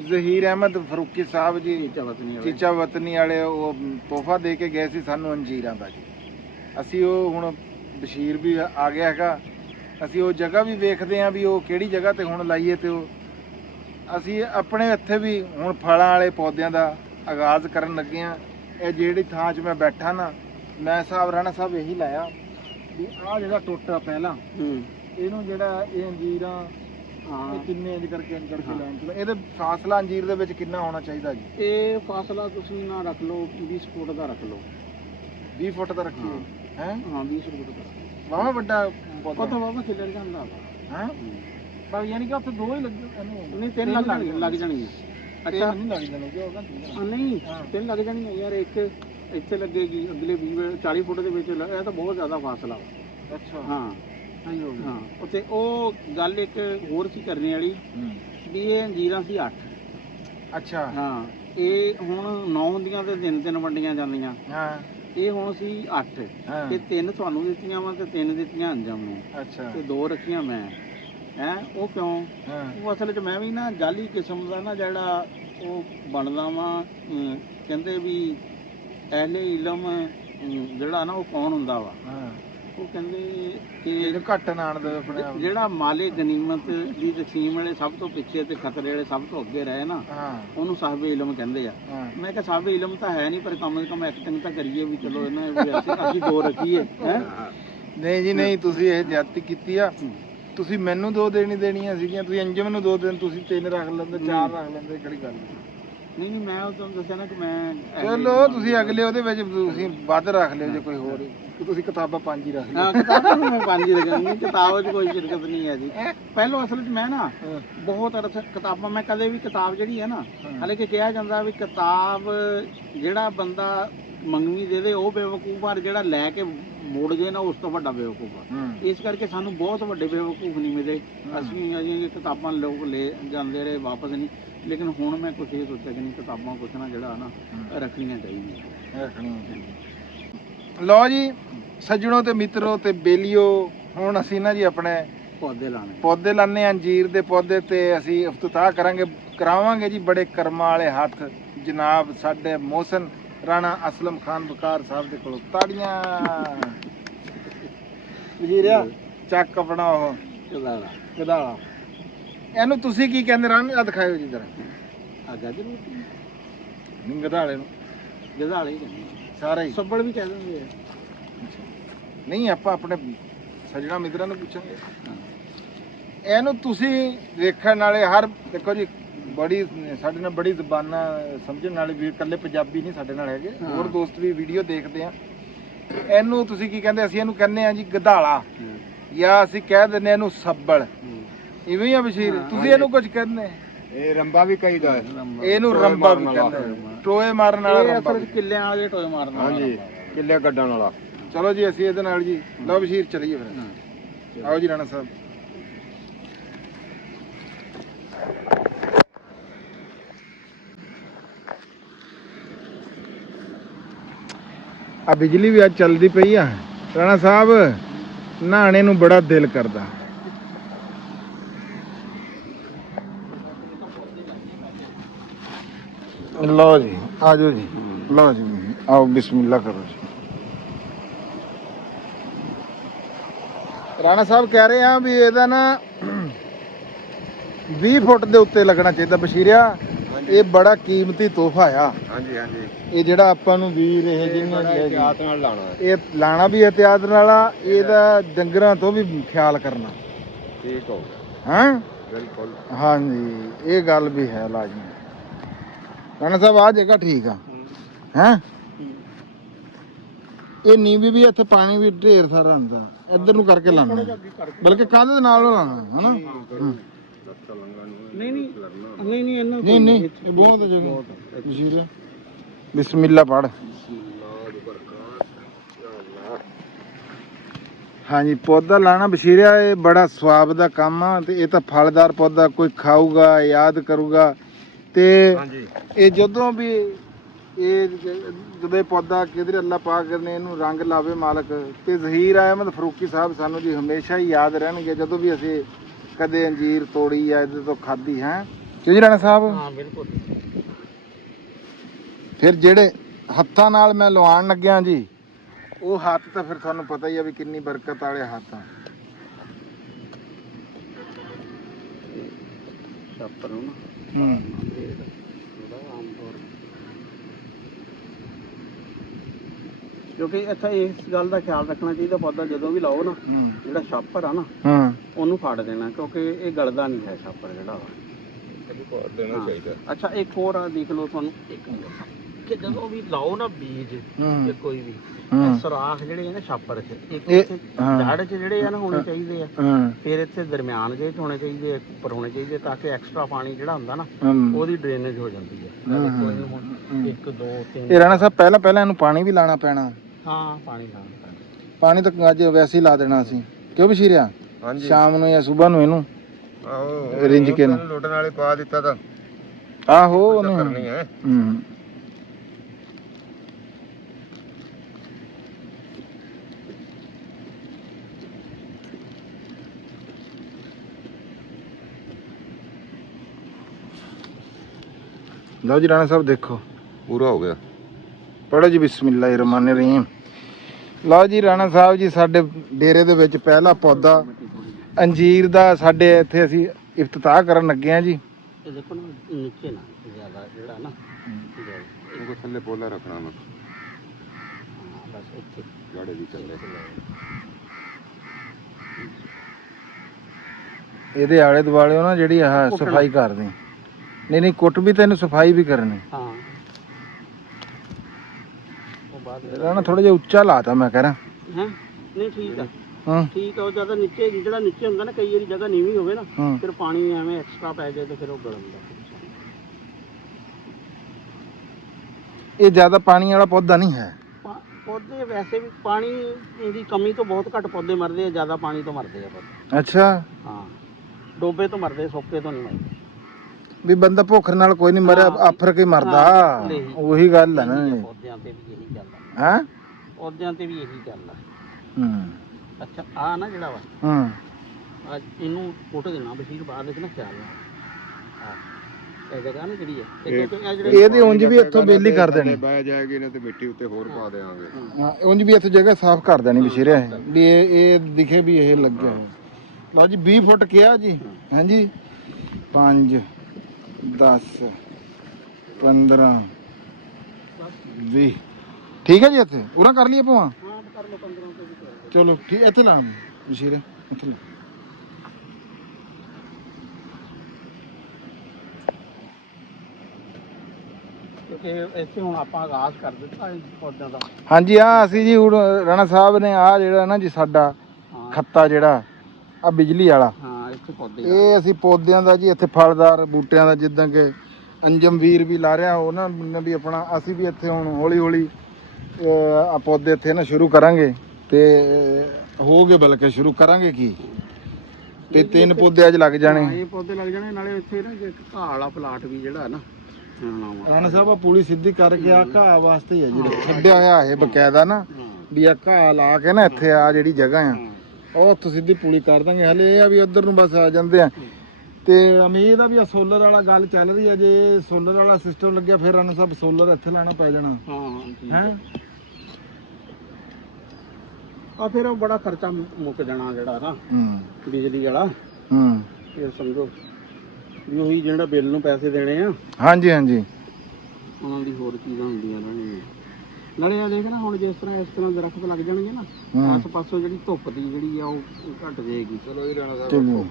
ਜ਼ਹੀਰ ਅਹਿਮਦ ਫਰੂਕੀ ਸਾਹਿਬ ਜੀ ਚੀਚਾ ਵਤਨੀ ਵਾਲੇ ਉਹ ਤੋਹਫਾ ਦੇ ਕੇ ਗਏ ਸੀ ਸਾਨੂੰ ਅੰਜੀਰਾਂ ਦਾ ਜੀ। ਅਸੀਂ ਉਹ ਹੁਣ ਬਸ਼ੀਰ ਵੀ ਆ ਗਿਆ ਹੈਗਾ, ਅਸੀਂ ਉਹ ਜਗ੍ਹਾ ਵੀ ਵੇਖਦੇ ਹਾਂ ਵੀ ਉਹ ਕਿਹੜੀ ਜਗ੍ਹਾ ਤੇ ਹੁਣ ਲਾਈਏ। ਤੇ ਉਹ ਅਸੀਂ ਆਪਣੇ ਇੱਥੇ ਵੀ ਹੁਣ ਫਲਾਂ ਵਾਲੇ ਪੌਦਿਆਂ ਦਾ ਆਗਾਜ਼ ਕਰਨ ਲੱਗੇ ਹਾਂ। ਇਹ ਜਿਹੜੀ ਥਾਂ 'ਚ ਮੈਂ ਬੈਠਾ ਨਾ, ਮੈਂ ਸਾਹਿਬ ਰਾਣਾ ਸਾਹਿਬ ਇਹੀ ਲਾਇਆ ਵੀ ਆਹ ਜਿਹੜਾ ਟੋਟਾ ਪਹਿਲਾਂ ਇਹਨੂੰ ਜਿਹੜਾ ਇਹ ਅੰਜੀਰਾਂ ਕਿੰਨੇ ਇੰਜ ਕਰਕੇ ਲਾਈਨ ਚ, ਇਹਦੇ ਫਾਸਲਾ ਅੰਜੀਰ ਦੇ ਵਿੱਚ ਕਿੰਨਾ ਹੋਣਾ ਚਾਹੀਦਾ ਜੀ? ਇਹ ਫਾਸਲਾ ਤੁਸੀਂ ਨਾ ਰੱਖ ਲਓ 20 ਫੁੱਟ ਦਾ ਰੱਖ ਲਓ। 20 ਫੁੱਟ ਦਾ ਰੱਖੀਏ ਹੈ? ਹਾਂ 20 ਫੁੱਟ ਦਾ ਵਾਵਾ ਵੱਡਾ ਪੌਦਾ, ਵਾਵਾ ਖਿਲਰ ਜਾਂਦਾ ਹੈ। ਪਰ ਯਾਨੀ ਕਿ ਉੱਥੇ ਦੋ ਹੀ ਲੱਗ ਨਹੀਂ, 3 ਲੱਗ ਜਾਣਗੀਆਂ। ਅੱਛਾ ਨਹੀਂ ਲੱਗ ਜਾਣਗੇ? ਨਹੀਂ 3 ਲੱਗ ਜਾਣਗੀਆਂ ਯਾਰ। ਇੱਕ ਇੱਥੇ ਲੱਗੇਗੀ, ਅਗਲੇ 40 ਫੁੱਟ ਦੇ ਵਿੱਚ। ਇਹ ਤਾਂ ਬਹੁਤ ਜ਼ਿਆਦਾ ਫਾਸਲਾ। ਅੱਛਾ ਹਾਂ ਹਾਂ। ਉੱਥੇ ਉਹ ਗੱਲ ਇੱਕ ਹੋਰ ਸੀ ਕਰਨੇ ਵਾਲੀ ਵੀ ਇਹ ਅੰਜੀਰਾਂ ਸੀ 8। ਅੱਛਾ ਹਾਂ। ਇਹ ਹੁਣ 9 ਹੁੰਦੀਆਂ ਤੇ 3 ਵੰਡੀਆਂ ਜਾਂਦੀਆਂ। ਹਾਂ। ਇਹ ਹੁਣ ਸੀ 8 ਤੇ 3 ਤੁਹਾਨੂੰ ਦਿੱਤੀਆਂ ਵਾ ਤੇ 3 ਦਿੱਤੀਆਂ ਅੰਜਮ ਨੂੰ। ਅੱਛਾ। ਤੇ 2 ਰੱਖੀਆਂ ਮੈਂ। ਹੈ ਉਹ ਕਿਉਂ? ਉਹ ਅਸਲ 'ਚ ਮੈਂ ਵੀ ਨਾ ਜਾਲੀ ਕਿਸਮ ਦਾ ਨਾ ਜਿਹੜਾ ਉਹ ਬਣਦਾ ਵਾ। ਕਹਿੰਦੇ ਵੀ ਅਹਿਲੇ ਇਲਮ ਜਿਹੜਾ ਨਾ ਉਹ ਕੌਣ ਹੁੰਦਾ ਵਾ। ਉਹ ਕਹਿੰਦੇ ਕਿ ਘੱਟ ਨਾ ਆਣ ਦੇਵੇ ਆਪਣੇ ਜਿਹੜਾ ਮਾਲੇ ਗਨੀਮਤ ਦੀ ਤਕਸੀਮ ਵੇਲੇ ਸਭ ਤੋਂ ਪਿੱਛੇ ਤੇ ਖਤਰੇ ਵੇਲੇ ਸਭ ਤੋਂ ਅੱਗੇ ਰਹੇ ਨਾ, ਉਹਨੂੰ ਸਾਹਬੇ ਇਲਮ ਕਹਿੰਦੇ ਆ। ਮੈਂ ਕਿਹਾ ਸਾਹਬੇ ਇਲਮ ਤਾਂ ਹੈ ਨਹੀਂ, ਪਰ ਕਮ ਸੇ ਕਮ ਐਕਟਿੰਗ ਤਾਂ ਕਰੀਏ ਵੀ ਚਲੋ ਇਹਨਾਂ ਵੀ ਅਸੀਂ 2 ਰੱਖੀਏ। ਨਹੀਂ ਜੀ ਨਹੀਂ, ਤੁਸੀਂ ਇਹ ਜ਼ਿਆਦਤੀ ਕੀਤੀ ਆ। ਤੁਸੀਂ ਮੈਨੂੰ 2 ਦੇਣੀਆਂ ਸੀਗੀਆਂ, ਤੁਸੀਂ ਅੰਜਮ ਨੂੰ 2 ਦਿਨ, ਤੁਸੀਂ 3 ਰੱਖ ਲੈਂਦੇ, 4 ਰੱਖ ਲੈਂਦੇ, ਕਿਹੜੀ ਗੱਲ? ਨਹੀਂ ਮੈਂ ਉਹ ਤੁਹਾਨੂੰ ਦੱਸਿਆ ਨਾ ਕਿ ਮੈਂ ਚਲੋ ਤੁਸੀਂ ਅਗਲੇ ਉਹਦੇ ਵਿੱਚ ਤੁਸੀਂ ਵੱਧ ਰੱਖ ਲਿਓ ਜੇ ਕੋਈ ਹੋਰ। ਤੁਸੀਂ ਕਿਤਾਬਾਂ 5 ਹੀ ਰੱਖ ਲਿਓ। ਹਾਂ ਕਿਤਾਬਾਂ ਮੈਂ 5 ਹੀ ਰੱਖਣੀ, ਕਿਤਾਬ 'ਚ ਕੋਈ ਸ਼ਿਰਕਤ ਨਹੀਂ ਹੈ ਜੀ। ਪਹਿਲੋਂ ਅਸਲ 'ਚ ਮੈਂ ਨਾ ਬਹੁਤ ਕਿਤਾਬਾਂ, ਮੈਂ ਕਦੇ ਵੀ ਕਿਤਾਬ ਜਿਹੜੀ ਹੈ ਨਾ, ਹਾਲੇ ਕਿ ਕਿਹਾ ਜਾਂਦਾ ਵੀ ਕਿਤਾਬ ਜਿਹੜਾ ਬੰਦਾ ਮੰਗਵੀ ਦੇ ਦੇ ਉਹ ਬੇਵਕੂਫ ਆ, ਜਿਹੜਾ ਲੈ ਕੇ ਮੋੜ ਜੇ ਨਾ ਉਸ ਤੋਂ ਵੱਡਾ ਬੇਵਕੂਫ ਆ। ਇਸ ਕਰਕੇ ਸਾਨੂੰ ਬਹੁਤ ਵੱਡੇ ਬੇਵਕੂਫ ਨਹੀਂ ਮਿਲੇ। ਅਸੀਂ ਅਜੇ ਕਿਤਾਬਾਂ ਲੋਕ ਲੈ ਜਾਂਦੇ ਰਹੇ, ਵਾਪਸ ਨਹੀਂ। ਲੇਕਿਨ ਹੁਣ ਮੈਂ ਕੁਛ ਇਹ ਸੋਚਿਆ ਕਿ ਨਹੀਂ, ਕਿਤਾਬਾਂ ਕੁਛ ਨਾ ਜਿਹੜਾ ਨਾ ਰੱਖਣੀਆਂ ਚਾਹੀਦੀਆਂ। ਲਓ ਜੀ ਸੱਜਣੋ ਤੇ ਮਿੱਤਰੋ ਤੇ ਬੇਲੀਓ, ਹੁਣ ਅਸੀਂ ਨਾ ਜੀ ਆਪਣੇ ਪੌਦੇ ਲਾਣੇ ਆ ਅੰਜੀਰ ਦੇ ਪੌਦੇ, ਤੇ ਅਸੀਂ ਇਫਤਤਾਹ ਕਰਾਵਾਂਗੇ ਜੀ ਬੜੇ ਕਰਮਾਂ ਵਾਲੇ ਹੱਥ ਜਨਾਬ ਸਾਡੇ ਮੋਹਸਨ ਰਾਣਾ ਅਸਲਮ ਖਾਨ ਬਕਾਰ ਸਾਹਿਬ ਦੇ ਕੋਲੋਂ। ਤਾੜੀਆਂ ਵਜ਼ੀਰਿਆ ਚੱਕ ਆਪਣਾ ਉਹ ਗਦਾਲਾ। ਇਹਨੂੰ ਤੁਸੀਂ ਕੀ ਕਹਿੰਦੇ ਰਾਣਾ? ਦਿਖਾਇਓ ਜੀ ਜਰਾ। ਨਹੀਂ ਗਦਾਲੇ ਨੂੰ ਗਦਾਲੇ ਹੀ ਕਹਿੰਦੇ, ਸਾਰਾ ਹੀ ਸੱਬੜ ਵੀ ਕਹਿ ਦਿੰਦੇ ਆ। ਨਹੀਂ ਆਪਾਂ ਆਪਣੇ ਸੱਜਣਾ ਮਿੱਤਰਾਂ ਨੂੰ ਪੁੱਛਾਂਗੇ। ਇਹਨੂੰ ਤੁਸੀਂ ਵੇਖਣ ਵਾਲੇ ਹਰ ਦੇਖੋ ਜੀ, ਬੜੀ ਸਾਡੇ ਨਾਲ ਬੜੀ ਜ਼ਬਾਨਾਂ ਸਮਝਣ ਵਾਲੇ ਵੀ ਇਕੱਲੇ ਪੰਜਾਬੀ ਨਹੀਂ ਸਾਡੇ ਨਾਲ ਹੈਗੇ, ਹੋਰ ਦੋਸਤ ਵੀ ਵੀਡੀਓ ਦੇਖਦੇ ਆ। ਇਹਨੂੰ ਤੁਸੀਂ ਕੀ ਕਹਿੰਦੇ? ਅਸੀਂ ਇਹਨੂੰ ਕਹਿੰਦੇ ਆ ਜੀ ਗਦਾਲਾ, ਜਾਂ ਅਸੀਂ ਕਹਿ ਦਿੰਦੇ ਇਹਨੂੰ ਸੱਬੜ। ਇਵੇਂ ਆ ਬਸ਼ੀਰ, ਤੁਸੀਂ ਇਹਨੂੰ ਕੁਝ ਕਹਿੰਦੇ? ਇਹ ਰੰਬਾ ਵੀ ਕਹੀਦਾ, ਇਹਨੂੰ ਰੰਬਾ ਵੀ ਕਹਿੰਦੇ, ਟੋਏ ਮਾਰਨ ਵਾਲਾ। ਅਸਲ ਕਿੱਲਿਆਂ ਵਾਲੇ ਟੋਏ ਮਾਰਨ ਵਾਲਾ। ਹਾਂਜੀ, ਕਿੱਲੇ ਕੱਢਣ ਵਾਲਾ। ਚਲੋ ਜੀ ਅਸੀਂ ਇਹਦੇ ਨਾਲ ਜੀ ਲਓ ਬਸ਼ੀਰ ਚਲੀਏ ਫਿਰ। ਆਓ ਜੀ ਰਾਣਾ ਸਾਹਿਬ। ਆ ਬਿਜਲੀ ਵੀ ਅੱਜ ਚੱਲਦੀ ਪਈ ਆ ਰਾਣਾ ਸਾਹਿਬ, ਨਹਾਣੇ ਨੂੰ ਬੜਾ ਦਿਲ ਕਰਦਾ। ਲਓ ਜੀ ਆ ਜਾਓ ਜੀ, ਲਓ ਜੀ ਆਓ ਬਿਸਮਿਲ੍ਲਾ ਕਰੋ ਜੀ। ਰਾਣਾ ਸਾਹਿਬ ਕਹਿ ਰਹੇ ਆ ਵੀ ਇਹਦਾ ਨਾ 20 ਫੁੱਟ ਦੇ ਉੱਤੇ ਲੱਗਣਾ ਚਾਹੀਦਾ ਬਸ਼ੀਰਿਆ। ਇਹ ਬੜਾ ਕੀਮਤੀ ਤੋਹਫਾ ਆ। ਹਾਂਜੀ ਹਾਂਜੀ, ਇਹ ਜਿਹੜਾ ਆਪਾਂ ਨੂੰ ਵੀਰ ਇਹ ਜਿਹਨੇ ਇhtiyat ਨਾਲ ਲਾਣਾ, ਇਹ ਲਾਣਾ ਵੀ ਇhtiyat ਨਾਲ ਆ, ਇਹਦਾ ਡੰਗਰਾਂ ਤੋਂ ਵੀ ਖਿਆਲ ਕਰਨਾ। ਠੀਕ ਹੋ ਗਿਆ ਹਾਂ ਬਿਲਕੁਲ। ਹਾਂਜੀ ਇਹ ਗੱਲ ਵੀ ਹੈ ਲਾਜ਼ਮੀ। ਰਾਣਾ ਸਾਹਿਬ ਆ ਜਗ੍ਹਾ ਠੀਕ ਆ ਹੈ। ਇਹ ਨੀਵੀਂ ਵੀ ਇੱਥੇ ਪਾਣੀ ਵੀ ਢੇਰ ਸਾਰਾ ਹੁੰਦਾ, ਇੱਧਰ ਨੂੰ ਕਰਕੇ ਲਾਣਾ, ਬਲਕਿ ਕੰਧ ਦੇ ਨਾਲ ਲਾਣਾ ਹਨਾ। ਨਹੀਂ ਨਹੀਂ ਨਹੀਂ ਨਹੀਂ ਇਹਨਾਂ ਨਹੀਂ ਨਹੀਂ ਇਹ ਬਹੁਤ ਜਗ੍ਹਾ ਬਸ਼ੀਰ ਬਿਸਮਿਲ੍ਲਾ ਪੜ। ਹਾਂਜੀ ਪੌਦਾ ਲਾਣਾ ਬਸ਼ੀਰਿਆ ਇਹ ਬੜਾ ਸਵਾਬ ਦਾ ਕੰਮ ਆ ਤੇ ਇਹ ਤਾਂ ਫਲਦਾਰ ਪੌਦਾ, ਕੋਈ ਖਾਊਗਾ ਯਾਦ ਕਰੂਗਾ ਤੇ ਇਹ ਜਦੋਂ ਵੀ ਇਹ ਜਦੋਂ ਪੌਦਾ ਕਿਧਰੇ ਅੱਲਾ ਪਾਕ ਨੇ ਇਹਨੂੰ ਰੰਗ ਲਾਵੇ ਮਾਲਕ, ਤੇ ਜ਼ਹੀਰ ਅਹਿਮਦ ਫਰੂਕੀ ਸਾਹਿਬ ਸਾਨੂੰ ਜੀ ਹਮੇਸ਼ਾ ਹੀ ਯਾਦ ਰਹਿਣਗੇ ਜਦੋਂ ਵੀ ਅਸੀਂ ਕਦੇ ਅੰਜੀਰ ਤੋੜੀ ਆ ਇਹਦੇ ਤੋਂ ਖਾਧੀ ਹੈ ਕਿਉਂ ਜੀ ਰਾਣਾ ਸਾਹਿਬ। ਹਾਂ ਬਿਲਕੁਲ। ਫਿਰ ਜਿਹੜੇ ਹੱਥਾਂ ਨਾਲ ਮੈਂ ਲਵਾਉਣ ਲੱਗਿਆ ਜੀ, ਉਹ ਹੱਥ ਤਾਂ ਫਿਰ ਤੁਹਾਨੂੰ ਪਤਾ ਹੀ ਆ ਵੀ ਕਿੰਨੀ ਬਰਕਤ ਵਾਲੇ ਹੱਥ ਆ। ਛਾਪਰ ਨੂੰ ਕਿਉਂਕਿ ਇੱਥੇ ਇਸ ਗੱਲ ਦਾ ਖਿਆਲ ਰੱਖਣਾ ਚਾਹੀਦਾ, ਪੌਦਾ ਜਦੋਂ ਵੀ ਲਾਓ ਨਾ ਜਿਹੜਾ ਛਾਪਰ ਆ ਨਾ ਉਹਨੂੰ ਫੜ ਦੇਣਾ, ਕਿਉਂਕਿ ਇਹ ਗਲਦਾ ਨਹੀਂ ਹੈ ਛਾਪਰ ਜਿਹੜਾ ਵਾ, ਇਹਨੂੰ ਫੜ ਦੇਣਾ ਚਾਹੀਦਾ। ਅੱਛਾ ਇੱਕ ਹੋਰ ਆ ਦੇਖ ਲਓ ਤੁਹਾਨੂੰ, ਇੱਕ ਕਿ ਜਦੋਂ ਵੀ ਲਾਓ ਨਾ ਬੀਜ ਤੇ ਕੋਈ ਵੀ ਸਰਾਖ ਜਿਹੜੇ ਆ ਨਾ ਛਾਪਰ 'ਚ ਇੱਕ ਜੜ 'ਚ ਜਿਹੜੇ ਆ ਨਾ ਹੋਣੇ ਚਾਹੀਦੇ ਆ, ਫਿਰ ਇੱਥੇ ਦਰਮਿਆਨ ਜਿਹੇ 'ਚ ਹੋਣੇ ਚਾਹੀਦੇ, ਉੱਪਰ ਹੋਣੇ ਚਾਹੀਦੇ, ਤਾਂ ਕਿ ਐਕਸਟਰਾ ਪਾਣੀ ਜਿਹੜਾ ਹੁੰਦਾ ਨਾ ਉਹਦੀ ਡਰੇਨੇਜ ਹੋ ਜਾਂਦੀ ਹੈ। 1 2 3 ਇਹ ਰਾਣਾ ਸਾਹਿਬ ਪਹਿਲਾਂ ਇਹਨੂੰ ਪਾਣੀ ਵੀ ਲਾਣਾ ਪੈਣਾ। ਹਾਂ ਪਾਣੀ ਲਾਉਣਾ, ਪਾਣੀ ਤਾਂ ਅੱਜ ਵੈਸੇ ਹੀ ਲਾ ਦੇਣਾ ਅਸੀਂ ਕਿਉਂ ਬਸ਼ੀਰਿਆ, ਸ਼ਾਮ ਨੂੰ ਜਾਂ ਸਵੇਰ ਨੂੰ ਇਹਨੂੰ ਆਹੋ ਰਿੰਜ ਕੇ ਨੂੰ ਲੋਟਣ ਵਾਲੇ ਪਾ ਦਿੱਤਾ ਤਾਂ ਆਹੋ ਉਹਨੂੰ ਕਰਨੀ ਹੈ। ਲਓ ਜੀ ਰਾਣਾ ਸਾਹਿਬ ਦੇਖੋ ਪੂਰਾ ਹੋ ਗਿਆ, ਪੜੋ ਜੀ ਬਿਸਮਿਲ੍ਲਾਹਿਰਰਹਿਮਾਨਿਰਰਹੀਮ। ਲਓ ਜੀ ਰਾਣਾ ਸਾਹਿਬ ਜੀ ਸਾਡੇ ਡੇਰੇ ਦੇ ਵਿੱਚ ਪਹਿਲਾ ਪੌਦਾ ਅੰਜੀਰ ਦਾ ਸਾਡੇ ਇੱਥੇ ਅਸੀਂ ਇਫਤਤਾਹ ਕਰਨ ਲੱਗੇ ਆ ਜੀ। ਇਹ ਦੇਖੋ ਨਾ ਨੀਚੇ ਨਾ ਜ਼ਿਆਦਾ ਜਿਹੜਾ ਨਾ ਉਹ ਥੱਲੇ ਪੋਲਾ ਰੱਖਣਾ ਮੈਂ ਬਸ ਇੱਥੇ ਗਾੜੇ ਦੀ ਚੱਲੇ ਇਹਦੇ ਆਲੇ ਦੁਆਲੇ ਨਾ ਜਿਹੜੀ ਆਹ ਸਫਾਈ ਕਰਦੇ ਨਹੀਂ ਕੁੱਟ ਵੀ ਤੈਨੂੰ ਸਫਾਈ ਵੀ ਕਰਨੀ। ਹਾਂ ਉਹ ਬਾਅਦ ਇਹਦਾ ਨਾ ਥੋੜਾ ਜਿਹਾ ਉੱਚਾ ਲਾਤਾ ਮੈਂ ਕਹਿ ਰਿਹਾ ਹੈ। ਨਹੀਂ ਠੀਕ ਆ, ਹਾਂ ਠੀਕ ਆ। ਉਹ ਜ਼ਿਆਦਾ ਨੀਚੇ ਜਿਹੜਾ ਨੀਚੇ ਹੁੰਦਾ ਨਾ, ਕਈ ਵਾਰੀ ਜਗ੍ਹਾ ਨੀਵੀਂ ਹੋਵੇ ਨਾ, ਫਿਰ ਪਾਣੀ ਐਵੇਂ ਐਕਸਟਰਾ ਪੈ ਜਾਏ ਤੇ ਫਿਰ ਉਹ ਗਲਦਾ। ਇਹ ਜ਼ਿਆਦਾ ਪਾਣੀ ਵਾਲਾ ਪੌਦਾ ਨਹੀਂ ਹੈ। ਪੌਦੇ ਵੈਸੇ ਵੀ ਪਾਣੀ ਦੀ ਕਮੀ ਤੋਂ ਬਹੁਤ ਘੱਟ ਪੌਦੇ ਮਰਦੇ ਆ, ਜ਼ਿਆਦਾ ਪਾਣੀ ਤੋਂ ਮਰਦੇ ਆ ਪੌਦੇ। ਅੱਛਾ ਹਾਂ ਡੋਬੇ ਤੋਂ ਮਰਦੇ, ਸੋਕੇ ਤੋਂ ਨਹੀਂ ਮਰਦੇ। ਵੀ ਬੰਦਾ ਭੁੱਖ ਨਾਲ ਕੋਈ ਨਹੀਂ ਮਰਿਆ, ਆਫਰ ਕੇ ਮਰਦਾ, ਉਹੀ ਗੱਲ ਹੈ ਨਾ। ਪੌਦਿਆਂ ਤੇ ਵੀ ਇਹੀ ਗੱਲ ਹੈ, ਪੌਦਿਆਂ ਤੇ ਵੀ ਇਹੀ ਗੱਲ ਆ। ਅੱਛਾ ਆ ਨਾ ਜਿਹੜਾ ਵਾ ਆ ਇਹਨੂੰ ਪੁੱਟ ਦੇਣਾ ਬਸ਼ੀਰ ਬਾਹਰ ਦੇ ਨਾ, ਖਿਆਲ ਨਾਲ ਇਹ ਜਗ੍ਹਾ ਨਾ ਜਿਹੜੀ ਹੈ ਇਹਦੇ ਉਂਝ ਵੀ ਇੱਥੋਂ ਬੇਲੀ ਕਰ ਦੇਣੀ, ਬਹਿ ਜਾਏਗੀ ਨਾ ਤੇ ਮਿੱਟੀ ਉੱਤੇ ਹੋਰ ਪਾ ਦੇਵਾਂਗੇ। ਹਾਂ ਉਂਝ ਵੀ ਇੱਥੇ ਜਗ੍ਹਾ ਸਾਫ਼ ਕਰ ਦੇਣੀ ਬਸ਼ੀਰਿਆ ਹੈ ਵੀ ਇਹ ਦਿਖੇ ਵੀ ਇਹ ਲੱਗਿਆ ਹੋਇਆ। ਲਓ ਜੀ 20 ਫੁੱਟ ਕਿਹਾ ਜੀ। ਹਾਂਜੀ 5 10 15 20 ਠੀਕ ਹੈ ਜੀ। ਇੱਥੇ ਪੂਰਾ ਕਰ ਲਈਏ ਭਾਵਾਂ, ਹਾਂ ਕਰ ਲਓ 15 ਤੇ ਵੀ। ਚਲੋ ਠੀਕ ਇੱਥੇ ਲਾ ਬਸ਼ੀਰ ਇੱਥੇ ਲਾ। ਕਿਉਂਕਿ ਇੱਥੇ ਹੁਣ ਆਪਾਂ ਆਗਾਜ਼ ਕਰ ਦਿੱਤਾ ਇਹ ਪੌਦਿਆਂ ਦਾ। ਹਾਂਜੀ ਆ ਅਸੀਂ ਜੀ ਹੁਣ ਰਾਣਾ ਸਾਹਿਬ ਨੇ ਆ ਜਿਹੜਾ ਨਾ ਜੀ ਸਾਡਾ ਖੱਤਾ ਜਿਹੜਾ ਆ ਬਿਜਲੀ ਵਾਲਾ, ਹਾਂ ਇੱਥੇ ਪੌਦੇ ਇਹ ਅਸੀਂ ਪੌਦਿਆਂ ਦਾ ਜੀ ਇੱਥੇ ਫਲਦਾਰ ਬੂਟਿਆਂ ਦਾ, ਜਿੱਦਾਂ ਕਿ ਅੰਜਮ ਵੀਰ ਵੀ ਲਾ ਰਿਹਾ ਉਹ ਨਾ ਵੀ ਆਪਣਾ, ਅਸੀਂ ਵੀ ਇੱਥੇ ਹੁਣ ਹੌਲੀ ਹੌਲੀ ਆ ਪੌਦੇ ਇੱਥੇ ਨਾ ਸ਼ੁਰੂ ਕਰਾਂਗੇ ਤੇ ਹੋ ਗਏ, ਬਲਕਿ ਸ਼ੁਰੂ ਕਰਾਂਗੇ ਕੀ ਤੇ 3 ਪੌਦੇ ਅੱਜ ਲੱਗ ਜਾਣੇ। ਇਹ ਪੌਦੇ ਲੱਗ ਜਾਣੇ ਨਾਲੇ ਇੱਥੇ ਨਾ ਇੱਕ ਘਾਹ ਵਾਲਾ ਪਲਾਟ ਵੀ ਜਿਹੜਾ ਨਾ ਰਾਣਾ ਸਾਹਿਬ ਆ ਪੁਲੀ ਸਿੱਧੀ ਕਰਕੇ ਆ ਘਾਹ ਵਾਸਤੇ ਹੀ ਆ ਜਿਹੜਾ ਛੱਡਿਆ ਹੋਇਆ ਇਹ ਬਕਾਇਦਾ ਨਾ ਵੀ ਆ ਘਾਹ ਲਾ ਕੇ ਨਾ ਇੱਥੇ ਆ ਜਿਹੜੀ ਜਗ੍ਹਾ ਆ ਉਹ ਉੱਥੋਂ ਸਿੱਧੀ ਪੁਲੀ ਕਰ ਦਾਂਗੇ। ਹਲੇ ਇਹ ਆ ਵੀ ਉਧਰ ਨੂੰ ਬਸ ਆ ਜਾਂਦੇ ਆ ਤੇ ਉਮੀਦ ਆ ਵੀ ਆ ਸੋਲਰ ਵਾਲਾ ਗੱਲ ਚੱਲ ਰਹੀ ਆ। ਜੇ ਸੋਲਰ ਵਾਲਾ ਸਿਸਟਮ ਲੱਗਿਆ ਫਿਰ ਰਾਣਾ ਸਾਹਿਬ ਸੋਲਰ ਇੱਥੇ ਲਾਣਾ ਪੈ ਜਾਣਾ। ਹੈ ਆ ਫਿਰ ਉਹ ਬੜਾ ਖਰਚਾ ਮੁੱਕ ਜਾਣਾ ਜਿਹੜਾ ਨਾ ਬਿਜਲੀ ਵਾਲਾ। ਇਹ ਸਮਝੋ ਵੀ ਉਹੀ ਜਿਹੜਾ ਬਿੱਲ ਨੂੰ ਪੈਸੇ ਦੇਣੇ ਆ। ਹਾਂਜੀ ਹਾਂਜੀ ਉਹਨਾਂ ਦੀ ਹੋਰ ਚੀਜ਼ਾਂ ਹੁੰਦੀਆਂ ਰਹਿਣੀਆਂ। ਨਾਲੇ ਆ ਦੇਖ ਨਾ ਹੁਣ ਜਿਸ ਤਰ੍ਹਾਂ ਇਸ ਤਰ੍ਹਾਂ ਦਰਖਤ ਲੱਗ ਜਾਣਗੇ ਨਾ ਆਸ ਪਾਸੋਂ ਜਿਹੜੀ ਧੁੱਪ ਦੀ ਜਿਹੜੀ ਆ ਉਹ ਘਟ ਜਾਏਗੀ। ਚਲੋ ਇਹ ਰਾਣਾ ਸਾਹਿਬ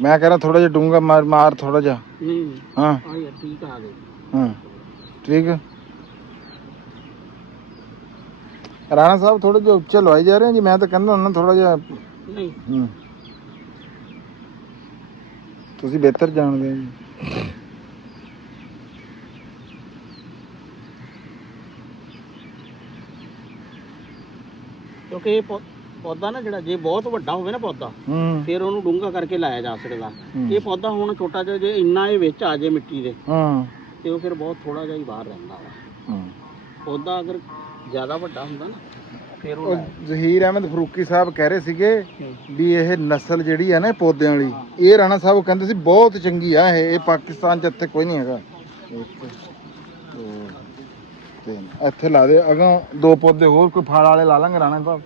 ਮੈਂ ਕਹ ਰਿਹਾ ਥੋੜਾ ਜਿਹਾ ਡੂੰਗਾ ਮਾਰ ਥੋੜਾ ਜਿਹਾ। ਹਾਂ ਆ ਯਾਰ ਠੀਕ ਆ ਗਏ। ਹਾਂ ਠੀਕ ਹੈ ਰਾਣਾ ਸਾਹਿਬ ਥੋੜੇ ਜਿਹਾ ਉੱਚਾ ਲਵਾਈ ਜਾ ਰਹੇ ਜੀ। ਮੈਂ ਤਾਂ ਕਹਿੰਦਾ ਉਹਨਾਂ ਥੋੜਾ ਜਿਹਾ ਨਹੀਂ ਤੁਸੀਂ ਬਿਹਤਰ ਜਾਣਦੇ ਜੀ। ਕਿਉਂਕਿ ਇਹ ਪੌਦਾ ਨਾ ਜਿਹੜਾ ਜੇ ਬਹੁਤ ਵੱਡਾ ਹੋਵੇ ਨਾ ਪੌਦਾ ਫਿਰ ਉਹਨੂੰ ਡੂੰਘਾ ਕਰਕੇ ਲਾਇਆ ਜਾ ਸਕਦਾ। ਇਹ ਪੌਦਾ ਹੁਣ ਛੋਟਾ ਜਿਹਾ ਜੇ ਇੰਨਾ ਇਹ ਵਿੱਚ ਆ ਜੇ ਮਿੱਟੀ ਦੇ ਤੇ ਉਹ ਫਿਰ ਬਹੁਤ ਥੋੜਾ ਜਿਹਾ ਹੀ ਬਾਹਰ ਰਹਿੰਦਾ ਵਾ। ਪੌਦਾ ਅਗਰ ਜ਼ਿਆਦਾ ਵੱਡਾ ਹੁੰਦਾ ਨਾ ਫਿਰ ਉਹ ਜ਼ਹੀਰ ਅਹਿਮਦ ਫਰੂਕੀ ਸਾਹਿਬ ਕਹਿ ਰਹੇ ਸੀਗੇ ਵੀ ਇਹ ਨਸਲ ਜਿਹੜੀ ਹੈ ਨਾ ਪੌਦਿਆਂ ਵਾਲੀ ਇਹ ਰਾਣਾ ਸਾਹਿਬ ਕਹਿੰਦੇ ਸੀ ਬਹੁਤ ਚੰਗੀ ਆ। ਇਹ ਪਾਕਿਸਤਾਨ 'ਚ ਇੱਥੇ ਕੋਈ ਨਹੀਂ ਹੈਗਾ। ਇੱਥੇ ਲਾ ਦੇ ਅਗਾਂ 2 ਪੌਦੇ ਹੋਰ ਕੋਈ ਫਲ ਵਾਲੇ ਲਾ ਲਾਂਗੇ ਰਾਣਾ ਸਾਹਿਬ।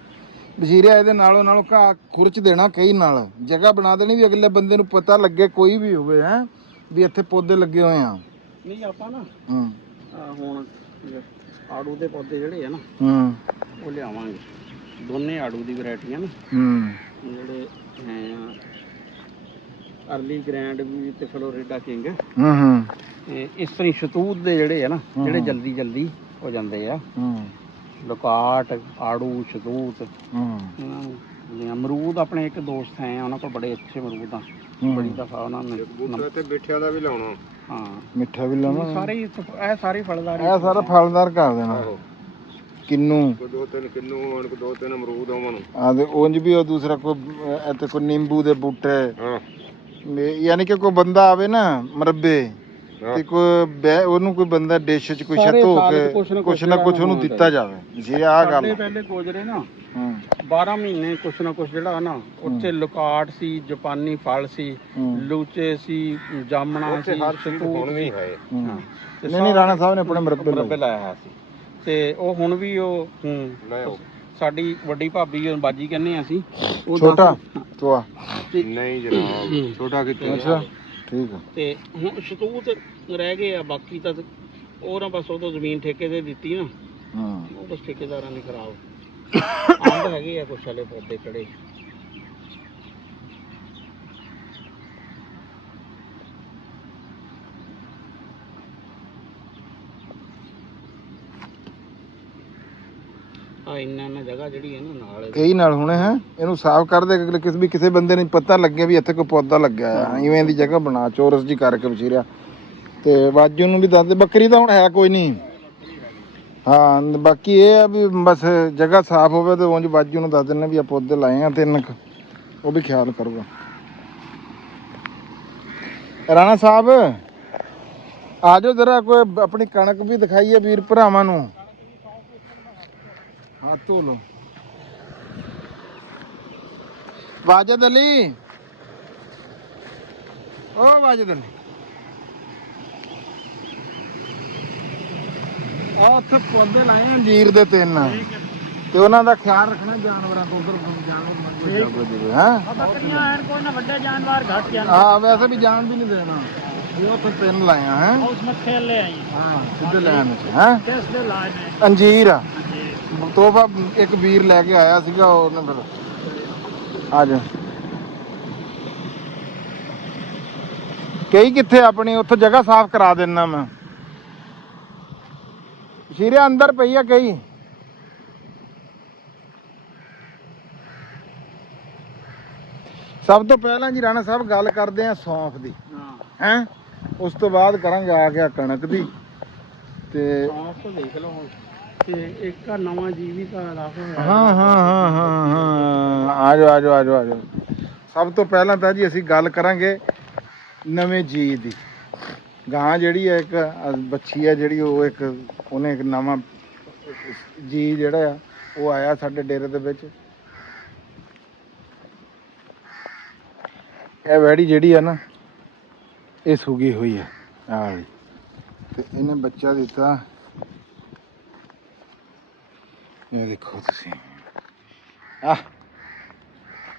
ਵਜ਼ੀਰਿਆ ਇਹਦੇ ਨਾਲੋਂ ਘਾਹ ਖੁਰਚ ਦੇਣਾ ਕਈ ਨਾਲ ਜਗ੍ਹਾ ਬਣਾ ਦੇਣੀ ਵੀ ਅਗਲੇ ਬੰਦੇ ਨੂੰ ਪਤਾ ਲੱਗੇ ਕੋਈ ਵੀ ਹੋਵੇ ਹੈ ਵੀ ਇੱਥੇ ਪੌਦੇ ਲੱਗੇ ਹੋਏ ਆ। ਨਹੀਂ ਆਪਾਂ ਨਾ ਹੁਣ ਆੜੂ ਦੇ ਪੌਦੇ ਜਿਹੜੇ ਆ ਨਾ ਉਹ ਲਿਆਵਾਂਗੇ। ਦੋਨੇ ਆੜੂ ਦੀ ਵੈਰਾਈਟੀਆਂ ਨਾ ਜਿਹੜੇ ਹੈ ਅਰਲੀ ਗ੍ਰੈਂਡ ਵੀ ਤੇ ਫਲੋਰੀਡਾ ਕਿੰਗ। ਇਸ ਤਰ੍ਹਾਂ ਸ਼ਤੂਤ ਦੇ ਜਿਹੜੇ ਆ ਨਾ ਜਿਹੜੇ ਜਲਦੀ ਹੋ ਜਾਂਦੇ ਆ। ਲੁਕਾਟ ਆੜੂ ਸ਼ਤੂਤ ਅਮਰੂਦ ਆਪਣੇ ਇੱਕ ਦੋਸਤ ਹੈ ਉਹਨਾਂ ਕੋਲ ਬੜੇ ਅੱਛੇ ਅਮਰੂਦ ਆ। ਬੜੀ ਦਫਾ ਉਹਨਾਂ ਨੇ ਤੇ ਮਿੱਠਿਆਂ ਦਾ ਵੀ ਲਾਉਣਾ। ਹਾਂ ਮਿੱਠਾ ਵੀ ਲਾਉਣਾ। ਸਾਰੇ ਇਹ ਸਾਰੇ ਫਲਦਾਰ ਇਹ ਸਾਰਾ ਫਲਦਾਰ ਕਰ ਦੇਣਾ। ਕਿੰਨੂ 2-3 ਕਿੰਨੂ ਹੋਣ 2-3 ਅਮਰੂਦ ਹੋਣ ਆ ਤੇ ਉਂਝ ਵੀ ਉਹ ਦੂਸਰਾ ਕੋਈ ਇੱਥੇ ਕੋਈ ਨਿੰਬੂ ਦੇ ਬੂਟੇ ਯਾਨੀ ਕਿ ਕੋਈ ਬੰਦਾ ਆਵੇ ਨਾ ਮਰੱਬੇ ਤੇ ਕੋਈ ਉਹਨੂੰ ਕੋਈ ਬੰਦਾ ਡਿਸ਼ 'ਚ ਕੋਈ ਛੱਤ ਹੋ ਕੇ ਕੁਛ ਨਾ ਕੁਛ ਉਹਨੂੰ ਦਿੱਤਾ ਜਾਵੇ। ਜੇ ਆਹ ਗੱਲ ਪਹਿਲੇ ਗੋਜਰੇ ਨਾ 12 ਮਹੀਨੇ ਕੁਛ ਨਾ ਕੁਛ ਜਿਹੜਾ ਨਾ ਉੱਥੇ ਲੁਕਾਟ ਸੀ, ਜਾਪਾਨੀ ਫਲ ਸੀ, ਲੂਚੇ ਸੀ, ਜਾਮਣਾ ਸੀ, ਸ਼ਤੂਤ ਵੀ ਹੈ। ਨਹੀਂ ਰਾਣਾ ਸਾਹਿਬ ਨੇ ਆਪਣੇ ਮਰੱਬੇ ਲਾਇਆ ਹੋਇਆ ਸੀ ਤੇ ਉਹ ਹੁਣ ਵੀ ਉਹ ਸਾਡੀ ਵੱਡੀ ਭਾਬੀ ਬਾਜੀ ਕਹਿੰਦੇ ਆ ਅਸੀਂ ਉਹ ਛੋਟਾ ਤੋਆ ਨਹੀਂ ਜਨਾਬ ਛੋਟਾ ਕਿਤੇ। ਅੱਛਾ ਠੀਕ ਆ ਤੇ ਹੁਣ ਸ਼ਤੂਤ ਰਹਿ ਗਏ ਆ ਬਾਕੀ ਤਾਂ ਉਹ ਨਾ ਬਸ ਉਹ ਤੋਂ ਜ਼ਮੀਨ ਠੇਕੇ ਤੇ ਦਿੱਤੀ ਨਾ ਉਹ ਬਸ ਠੇਕੇਦਾਰਾਂ ਨੇ ਖਰਾਬ ਅੰਬ ਹੈਗੇ ਆ ਕੁਛ ਵਾਲੇ ਪੌਦੇ ਖੜੇ। ਇੰਨਾ ਜਗ੍ਹਾ ਜਿਹੜੀ ਹੈ ਨਾ ਨਾਲ ਕਈ ਨਾਲ ਹੁਣੇ ਹੈ ਇਹਨੂੰ ਸਾਫ਼ ਕਰ ਦੇ ਕਿਸੇ ਬੰਦੇ ਨੂੰ ਪਤਾ ਲੱਗਿਆ ਵੀ ਇੱਥੇ ਕੋਈ ਪੌਦਾ ਲੱਗਿਆ ਆ। ਇਵੇਂ ਦੀ ਜਗ੍ਹਾ ਬਣਾ ਚੌਰਸ ਜੀ ਕਰਕੇ ਵਛੀਰਿਆ ਤੇ ਵਾਜੂ ਨੂੰ ਵੀ ਦੱਸ ਦੇ। ਬੱਕਰੀ ਤਾਂ ਹੁਣ ਹੈ ਕੋਈ ਨਹੀਂ। ਹਾਂ ਬਾਕੀ ਇਹ ਆ ਵੀ ਬਸ ਜਗ੍ਹਾ ਸਾਫ਼ ਹੋਵੇ ਤੇ ਉਂਝ ਵਾਜੂ ਨੂੰ ਦੱਸ ਦਿੰਦੇ ਵੀ ਆ ਪੌਦੇ ਲਾਏ ਆ 3 ਉਹ ਵੀ ਖਿਆਲ ਕਰੂਗਾ। ਰਾਣਾ ਸਾਹਿਬ ਆ ਜਾਓ ਜਰਾ ਕੋਈ ਆਪਣੀ ਕਣਕ ਵੀ ਦਿਖਾਈਏ ਵੀਰ ਭਰਾਵਾਂ ਨੂੰ। हाथ धो लो। वाजिद अली ओ वाजिद अली आ उत्थे पौधे लाए अंजीर दे 3 ते उन्हां दा ख्याल रखना जानवरां तो उधर जानवर हैं बकरियां हैं कोई ना वड्डे जानवर घट जांदे। हां वैसे भी जान भी नहीं देना ये उत्थे 3 लाए हैं उसमें खेल ले आई। हां सीधे लाइन हैं किस दे लाए ने अंजीर ਤੋਹਫਾ ਇੱਕ ਵੀਰ ਲੈ ਕੇ ਆਇਆ ਸੀਗਾ ਉਹਨੇ ਫਿਰ ਅੱਜ ਕਈ ਕਿੱਥੇ ਆਪਣੀ ਉੱਥੇ ਜਗ੍ਹਾ ਸਾਫ਼ ਕਰਾ ਦੇਣਾ ਮੈਂ। ਸ਼ੀਰੇ ਅੰਦਰ ਪਈ ਆ ਕਈ। ਸਭ ਤੋਂ ਪਹਿਲਾਂ ਜੀ ਰਾਣਾ ਸਾਹਿਬ ਗੱਲ ਕਰਦੇ ਆ ਸੌਂਫ ਦੀ ਹੈ ਉਸ ਤੋਂ ਬਾਅਦ ਕਰਾਂਗੇ ਆ ਗਿਆ ਕਣਕ ਦੀ ਤੇ ਸਾਫ ਤਾਂ ਦੇਖ ਲਓ ਹੁਣ ਤੇ ਇੱਕ ਆ ਨਵਾਂ ਜੀਵੀ ਦਾ ਰੱਖ ਹੋਇਆ ਹਾਂ ਹਾਂ ਹਾਂ ਹਾਂ ਹਾਂ ਆ ਜਾਓ ਆ ਜਾਓ ਆ ਜਾਓ ਆ ਜਾਓ। ਸਭ ਤੋਂ ਪਹਿਲਾਂ ਤਾਂ ਜੀ ਅਸੀਂ ਗੱਲ ਕਰਾਂਗੇ ਨਵੇਂ ਜੀ ਦੀ। ਗਾਂ ਜਿਹੜੀ ਹੈ ਇੱਕ ਬੱਚੀ ਹੈ ਜਿਹੜੀ ਉਹ ਇੱਕ ਉਹਨੇ ਇੱਕ ਨਵਾਂ ਜੀ ਜਿਹੜਾ ਆ ਉਹ ਆਇਆ ਸਾਡੇ ਡੇਰੇ ਦੇ ਵਿੱਚ। ਇਹ ਵੈੜੀ ਜਿਹੜੀ ਆ ਨਾ ਇਹ ਸੁਗੀ ਹੋਈ ਆ ਆਹ ਵਾਲੀ ਤੇ ਇਹਨੇ ਬੱਚਾ ਦਿੱਤਾ। ਇਹ ਦੇਖੋ ਤੁਸੀਂ ਆਹ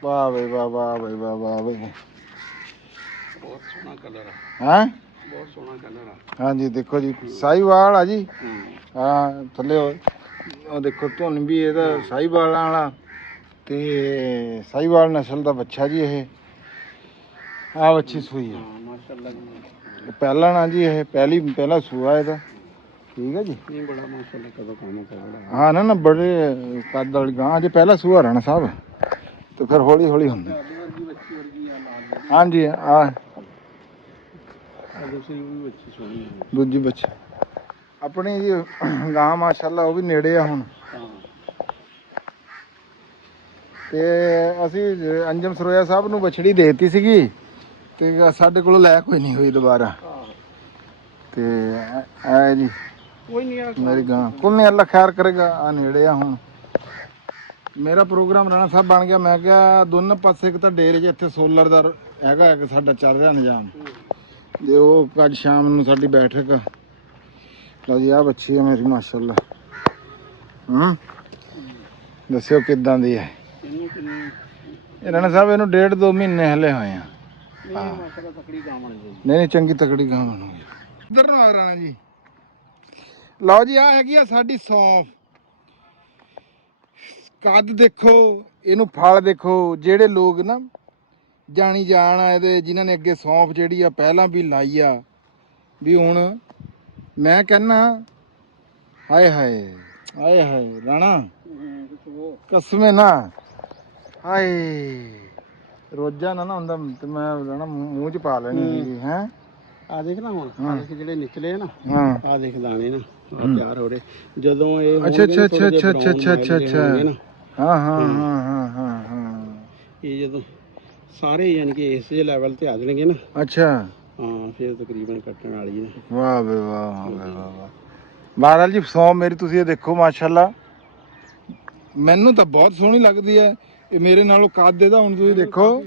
ਵਾਹ ਬਈ ਵਾਹ ਵਾਹ ਬਈ ਵਾਹ ਵਾਹ ਬਈ ਬਹੁਤ ਸੋਹਣਾ ਕਲਰ ਆ ਹਾਂ ਬਹੁਤ ਸੋਹਣਾ ਕਲਰ ਆ ਹਾਂਜੀ ਦੇਖੋ ਜੀ ਸਾਹੀਵਾਲ ਆ ਜੀ ਹਾਂ ਥੱਲੇ ਉਹ ਦੇਖੋ ਧੁੰਨ ਵੀ ਇਹਦਾ ਸਾਹੀਵਾਲਾਂ ਵਾਲਾ ਤੇ ਸਾਹੀਵਾਲ ਨਸਲ ਦਾ ਬੱਚਾ ਜੀ ਇਹ ਆ ਬੱਚੀ ਸੂਈ ਆ ਮਾਸ਼ਾਅੱਲਾ ਜੀ ਪਹਿਲਾ ਨਾ ਜੀ ਇਹ ਪਹਿਲਾ ਸੂਆ ਇਹਦਾ ਠੀਕ ਹੈ ਜੀ ਨਹੀਂ ਬੜਾ ਮਾਸ਼ਾਅੱਲਾ ਕਦੋਂ ਕੰਮ ਕਰਦਾ ਹਾਂ ਨਾ ਬੜੇ ਕੱਦ ਵਾਲੀ ਗਾਂ ਜੇ ਪਹਿਲਾ ਸੂਆ ਰਹਿਣਾ ਸਾਹਿਬ ਤੇ ਫਿਰ ਹੌਲੀ ਹੌਲੀ ਹੁੰਦਾ ਹਾਂਜੀ ਆ ਦੂਸਰੀ ਵੀ ਬੱਚੀ ਸੋਹਣੀ ਹੈ ਦੂਜੀ ਬੱਚੀ ਆਪਣੀ ਜੀ ਗਾਂ ਮਾਸ਼ਾਅੱਲਾ ਉਹ ਵੀ ਨੇੜੇ ਆ ਹੁਣ ਤੇ ਅਸੀਂ ਅੰਜਮ ਸਰੋਇਆ ਸਾਹਿਬ ਨੂੰ ਬਛੜੀ ਦੇਤੀ ਸੀਗੀ ਤੇ ਸਾਡੇ ਕੋਲ ਲੈ ਕੋਈ ਨਹੀਂ ਹੋਈ ਦੁਬਾਰਾ ਤੇ ਐ ਜੀ ਕੋਈ ਨਹੀਂ ਮੇਰੀ ਗਾਂ ਕੁੱਲ ਨਹੀਂ ਅੱਲਾ ਖੈਰ ਕਰੇਗਾ ਆ ਨੇੜੇ ਆ ਹੁਣ ਮੇਰਾ ਪ੍ਰੋਗਰਾਮ ਰਾਣਾ ਸਾਹਿਬ ਬਣ ਗਿਆ ਮੈਂ ਕਿਹਾ ਦੋਨੋਂ ਪਾਸੇ ਇੱਕ ਤਾਂ ਡੇਰੇ 'ਚ ਇੱਥੇ ਸੋਲਰ ਦਾ ਹੈਗਾ ਇੱਕ ਸਾਡਾ ਚੱਲ ਰਿਹਾ ਨਿਜ਼ਾਮ ਤੇ ਉਹ ਅੱਜ ਸ਼ਾਮ ਨੂੰ ਸਾਡੀ ਬੈਠਕ ਲਓ ਜੀ ਆ ਬੱਚੀ ਹੈ ਮੇਰੀ ਮਾਸ਼ਾਅੱਲਾ ਦੱਸਿਓ ਕਿੱਦਾਂ ਦੀ ਹੈ ਇਹ ਰਾਣਾ ਸਾਹਿਬ ਇਹਨੂੰ 1.5-2 ਮਹੀਨੇ ਹਲੇ ਹੋਏ ਆ ਨਹੀਂ ਚੰਗੀ ਤਕੜੀ ਗਾਂ ਬਣੂਗੀ ਇੱਧਰ ਨੂੰ ਆ ਰਾਣਾ ਜੀ ਲਓ ਜੀ ਆ ਹੈਗੀ ਆ ਸਾਡੀ ਸੌਂਫ ਕੱਦ ਦੇਖੋ ਇਹਨੂੰ ਫਲ ਦੇਖੋ ਜਿਹੜੇ ਲੋਕ ਨਾ ਜਾਣੀ ਜਾਣ ਆ ਇਹਦੇ ਜਿਨ੍ਹਾਂ ਨੇ ਅੱਗੇ ਸੌਂਫ ਜਿਹੜੀ ਆ ਪਹਿਲਾਂ ਵੀ ਲਾਈ ਆ ਵੀ ਹੁਣ ਮੈਂ ਕਹਿੰਨਾ ਹਾਏ ਹਾਏ ਹਾਏ ਹਾਏ ਰਾਣਾ ਕਸਮੇ ਨਾ ਹਾਏ ਰੋਜ਼ਾ ਨਾ ਹੁੰਦਾ ਤੇ ਮੈਂ ਰਾਣਾ ਮੂੰਹ ਚ ਪਾ ਲੈਣੀ ਹੈ ਆ ਦੇਖ ਨਾ ਹੁਣ ਆ ਦੇਖ ਜਿਹੜੇ ਨਿਚਲੇ ਆ ਨਾ ਹਾਂ ਆ ਦੇਖ ਦਾਣੇ ਨਾ ਤਿਆਰ ਹੋ ਰਹੇ ਜਦੋਂ ਇਹ ਅੱਛਾ ਅੱਛਾ ਅੱਛਾ ਅੱਛਾ ਅੱਛਾ ਅੱਛਾ ਅੱਛਾ ਹਾਂ ਹਾਂ ਹਾਂ ਹਾਂ ਹਾਂ ਹਾਂ ਇਹ ਜਦੋਂ ਸਾਰੇ ਯਾਨੀ ਕਿ ਇਸ ਜੇ ਲੈਵਲ ਤੇ ਆ ਜਾਣਗੇ ਨਾ ਅੱਛਾ ਹਾਂ ਫਿਰ ਤਕਰੀਬਨ ਕੱਟਣ ਵਾਲੀ ਨੇ ਵਾਹ ਵੇ ਵਾਹ ਵਾਹ ਮਹਾਰਾਜ ਜੀ ਸੌ ਮੇਰੀ ਤੁਸੀਂ ਇਹ ਦੇਖੋ ਮਾਸ਼ਾਅੱਲਾ ਮੈਨੂੰ ਤਾਂ ਬਹੁਤ ਸੋਹਣੀ ਲੱਗਦੀ ਹੈ ਇਹ ਮੇਰੇ ਨਾਲੋਂ ਕੱਦ ਇਹਦਾ ਹੁਣ ਤੁਸੀਂ ਦੇਖੋ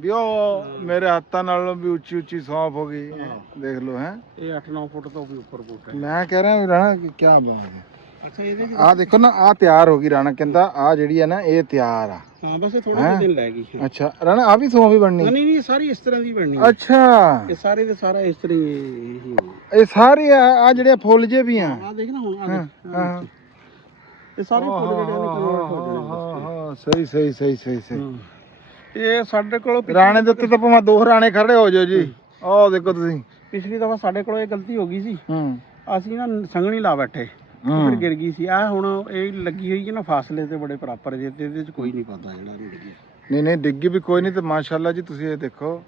ਵੀ ਉਹ ਮੇਰੇ ਹੱਥਾਂ ਨਾਲੋਂ ਵੀ ਉੱਚੀ ਉੱਚੀ ਸੌਂਫ ਹੋ ਗਈ ਦੇਖ ਲਓ ਹੈ ਇਹ 8-9 ਫੁੱਟ ਤੋਂ ਵੀ ਉੱਪਰ ਬੂਟ ਹੈ ਮੈਂ ਕਹਿ ਰਿਹਾ ਰਾਣਾ ਕੀ ਬਾਤ ਹੈ ਅੱਛਾ ਇਹਦੇ ਆ ਦੇਖੋ ਨਾ ਆ ਤਿਆਰ ਹੋ ਗਈ ਰਾਣਾ ਕਹਿੰਦਾ ਆ ਜਿਹੜੀ ਹੈ ਨਾ ਇਹ ਤਿਆਰ ਆ ਹਾਂ ਬਸ ਇਹ ਥੋੜੇ ਜਿਹੇ ਦਿਨ ਲੈ ਗਈ ਅੱਛਾ ਰਾਣਾ ਆ ਵੀ ਸੌਂਫ ਹੀ ਬਣਨੀ ਨਹੀਂ ਨਹੀਂ ਸਾਰੀ ਇਸ ਤਰ੍ਹਾਂ ਦੀ ਬਣਨੀ ਹੈ ਅੱਛਾ ਇਹ ਸਾਰੇ ਦੇ ਸਾਰਾ ਇਸ ਤਰ੍ਹਾਂ ਹੀ ਇਹ ਸਾਰੇ ਆ ਜਿਹੜੇ ਫੁੱਲ ਜੇ ਵੀ ਆ ਆ ਦੇਖ ਨਾ ਹੁਣ ਹਾਂ ਇਹ ਸਾਰੇ ਫੁੱਲ ਜਿਹੜੇ ਨੇ ਕਨਵਰਟ ਹੋ ਜਾਣੇ ਹਾਂ ਸਹੀ ਸਹੀ ਸਹੀ ਸਹੀ ਸਹੀ ਇਹ ਸਾਡੇ ਕੋਲ ਰਾਣੇ ਦੇ ਉੱਤੇ ਤਾਂ ਭਾਵੇਂ 2 ਰਾਣੇ ਖੜੇ ਹੋ ਜਾਓ ਜੀ ਆਹ ਦੇਖੋ ਤੁਸੀਂ ਪਿਛਲੀ ਦਫਾ ਸਾਡੇ ਕੋਲ ਇਹ ਗਲਤੀ ਹੋ ਗਈ ਸੀ ਅਸੀਂ ਨਾ ਸੰਘਣੀ ਲਾ ਬੈਠੇ ਫਿਰ ਗਿਰ ਗਈ ਸੀ ਆ ਹੁਣ ਇਹ ਲੱਗੀ ਹੋਈ ਹੈ ਨਾ ਫਾਸਲੇ ਤੇ ਬੜੇ ਬਰਾਬਰ ਜੇ ਤੇ ਇਹਦੇ ਚ ਕੋਈ ਨਹੀਂ ਪਤਾ ਜਿਹੜਾ ਡਿੱਗੀ ਨਹੀਂ ਡਿੱਗੀ ਵੀ ਕੋਈ ਨਹੀਂ ਤੇ ਮਾਸ਼ਾਅੱਲਾ ਜੀ ਤੁਸੀਂ ਇਹ ਦੇਖੋ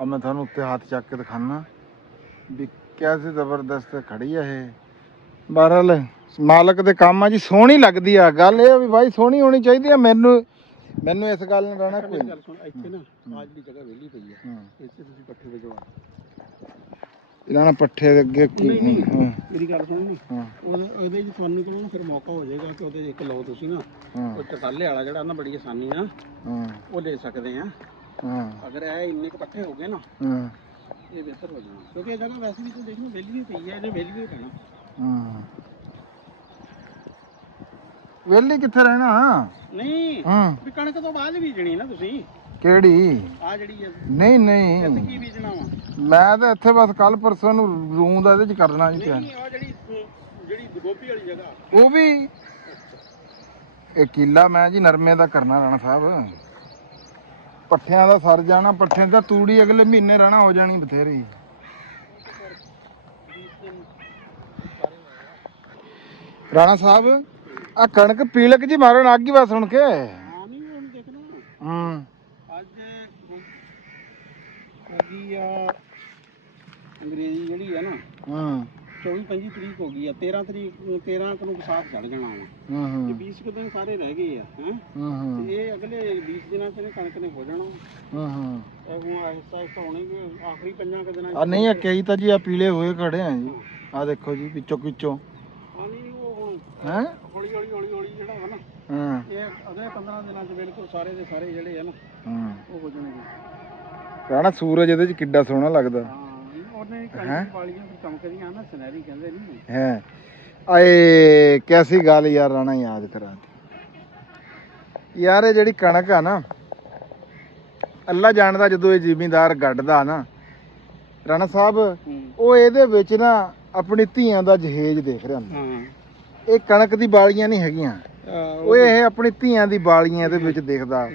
ਆ ਮੈਂ ਤੁਹਾਨੂੰ ਉੱਤੇ ਹੱਥ ਚੱਕ ਕੇ ਦਿਖਾਣਾ ਵੀ ਕਿਆਸੀ ਜ਼ਬਰਦਸਤ ਖੜੀ ਆ ਇਹ ਬਹਰਹਾਲ ਮਾਲਕ ਦੇ ਕੰਮ ਆ ਜੀ ਸੋਹਣੀ ਲੱਗਦੀ ਆ ਗੱਲ ਇਹ ਆ ਵੀ ਭਾਈ ਸੋਹਣੀ ਹੋਣੀ ਚਾਹੀਦੀ ਆ ਮੈਨੂੰ ਇਸ ਗੱਲ ਨਾਲ ਰਹਿਣਾ ਕੋਈ ਗੱਲ ਸੁਣ ਇੱਥੇ ਨਾ ਆਜ ਦੀ ਜਗ੍ਹਾ ਵਿਹਲੀ ਪਈ ਆ ਇੱਥੇ ਤੁਸੀਂ ਪੱਠੇ ਵਜਵਾ ਇਹਨਾਂ ਨਾਲ ਪੱਠੇ ਦੇ ਅੱਗੇ ਮੇਰੀ ਗੱਲ ਸੁਣੀ ਉਹਦੇ ਚ ਤੁਹਾਨੂੰ ਕੋਲ ਨਾ ਫਿਰ ਮੌਕਾ ਹੋ ਜਾਏਗਾ ਕਿ ਉਹਦੇ ਇੱਕ ਲਓ ਤੁਸੀਂ ਨਾ ਉਹ ਚਟਾਲੇ ਵਾਲਾ ਜਿਹੜਾ ਨਾ ਬੜੀ ਆਸਾਨੀ ਨਾਲ ਉਹ ਲੈ ਸਕਦੇ ਆ ਅਗਰ ਇਹ ਇੰਨੇ ਕੁ ਪੱਠੇ ਹੋ ਗਏ ਨਾ ਇਹ ਬਿਹਤਰ ਹੋ ਜਾਣਾ ਕਿਉਂਕਿ ਇਹ ਜਗ੍ਹਾ ਵੈਸੇ ਵੀ ਤੁਸੀਂ ਦੇਖੋ ਵਿਹਲੀ ਪਈ ਹੈ ਇਹਨੇ ਵਿਹਲੀ ਪੈਣਾ ਵਿਹਲੀ ਕਿੱਥੇ ਰਹਿਣਾ ਨਹੀਂ ਵੀ ਕਣਕ ਤੋਂ ਬਾਅਦ ਬੀਜਣੀ ਨਾ ਤੁਸੀਂ ਕਿਹੜੀ ਆ ਜਿਹੜੀ ਹੈ ਨਹੀਂ ਇੱਥੇ ਕੀ ਬੀਜਣਾ ਵਾ ਮੈਂ ਤਾਂ ਇੱਥੇ ਬਸ ਕੱਲ ਪਰਸੋਂ ਨੂੰ ਰੂੰ ਦਾ ਇਹਦੇ ਚ ਕਰਨਾ ਜੀ ਨਹੀਂ ਉਹ ਜਿਹੜੀ ਗੋਭੀ ਵਾਲੀ ਜਗ੍ਹਾ ਉਹ ਵੀ ਇਹ ਕਿੱਲਾ ਮੈਂ ਜੀ ਨਰਮੇ ਦਾ ਕਰਨਾ ਰਾਣਾ ਸਾਹਿਬ ਪੱਠਿਆਂ ਦਾ ਸਰ ਜਾਣਾ ਪੱਠਿਆਂ ਦਾ ਤੂੜੀ ਅਗਲੇ ਮਹੀਨੇ ਰਹਿਣਾ ਹੋ ਜਾਣੀ ਬਥੇਰੀ ਰਾਣਾ ਸਾਹਿਬ ਆ ਕਣਕ ਪੀਲਕ ਜੀ ਮਾਰਨ ਅੱਗ ਹੀ ਬਸ ਸੁਣ ਕੇ ਅੱਜ ਹੋਗੀ ਆ ਅੰਗਰੇਜ਼ੀ ਜਿਹੜੀ ਆ ਨਾ 24-25 ਤਰੀਕ ਹੋ ਗਈ ਆ, 13 ਨੂੰ ਵਿਸਾਖ ਚੜ ਜਾਣਾ ਵਾ ਹੂੰ ਤੇ 20 ਕੁ ਦਿਨ ਸਾਰੇ ਰਹਿ ਗਏ ਆ ਹੈ। ਹੂੰ ਤੇ ਇਹ ਅਗਲੇ 20 ਦਿਨਾਂ ਚ ਕਣਕ ਨੇ ਹੋ ਜਾਣਾ। ਹੂੰ ਇਹ ਹੁਣ ਆਹਿਸਤਾ ਆਹਿਸਤਾ ਹੋਣੇ ਕਿ ਆਖਰੀ 5 ਕੁ ਦਿਨਾਂ ਆ ਨਹੀਂ ਆ ਕਈ ਤਾਂ ਜੀ ਆ ਪੀਲੇ ਹੋਏ ਖੜੇ ਆ ਜੀ, ਆ ਦੇਖੋ ਜੀ ਵਿੱਚੋਂ ਨਹੀਂ ਉਹ ਹੁਣ ਹੈ ਹੌਲੀ ਹੌਲੀ ਜਿਹੜਾ ਵਾ ਨਾ ਹਾਂ ਇਹ ਅਗਲੇ 15 ਦਿਨਾਂ ਚ ਬਿਲਕੁਲ ਸਾਰੇ ਦੇ ਸਾਰੇ ਜਿਹੜੇ ਆ ਨਾ ਹਾਂ ਉਹ ਹੋ ਜਾਣਗੇ। ਰਾਣਾ ਸੂਰਜ ਇਹਦੇ ਚ ਕਿੱਡਾ ਸੋਹਣਾ ਲੱਗਦਾ ਹਾਂ ਉਹਨੇ ਕਣਕ ਵਾਲੀਆਂ ਫਿਰ ਚਮਕਦੀਆਂ ਨਾ, ਸੁਨਹਿਰੀ ਕਹਿੰਦੇ ਨਹੀਂ ਹੈ। ਆਏ ਕੈਸੀ ਗੱਲ ਯਾਰ ਰਾਣਾ ਯਾਦ ਕਰਾ ਯਾਰ, ਇਹ ਜਿਹੜੀ ਕਣਕ ਆ ਨਾ ਅੱਲਾ ਜਾਣਦਾ, ਜਦੋਂ ਇਹ ਜ਼ਿਮੀਂਦਾਰ ਗੱਡਦਾ ਨਾ ਰਾਣਾ ਸਾਹਿਬ, ਉਹ ਇਹਦੇ ਵਿੱਚ ਨਾ ਆਪਣੀ ਧੀਆਂ ਦਾ ਜਹੇਜ ਦੇਖ ਰਿਹਾ ਹੁੰਦਾ। ਹਾਂ ਇਹ ਕਣਕ ਦੀ ਬਾਲੀਆਂ ਨਹੀਂ ਹੈਗੀਆਂ, ਉਹ ਇਹ ਆਪਣੀ ਧੀਆਂ ਦੀ ਬਾਲੀਆਂ ਇਹਦੇ ਵਿੱਚ ਦੇਖਦਾ।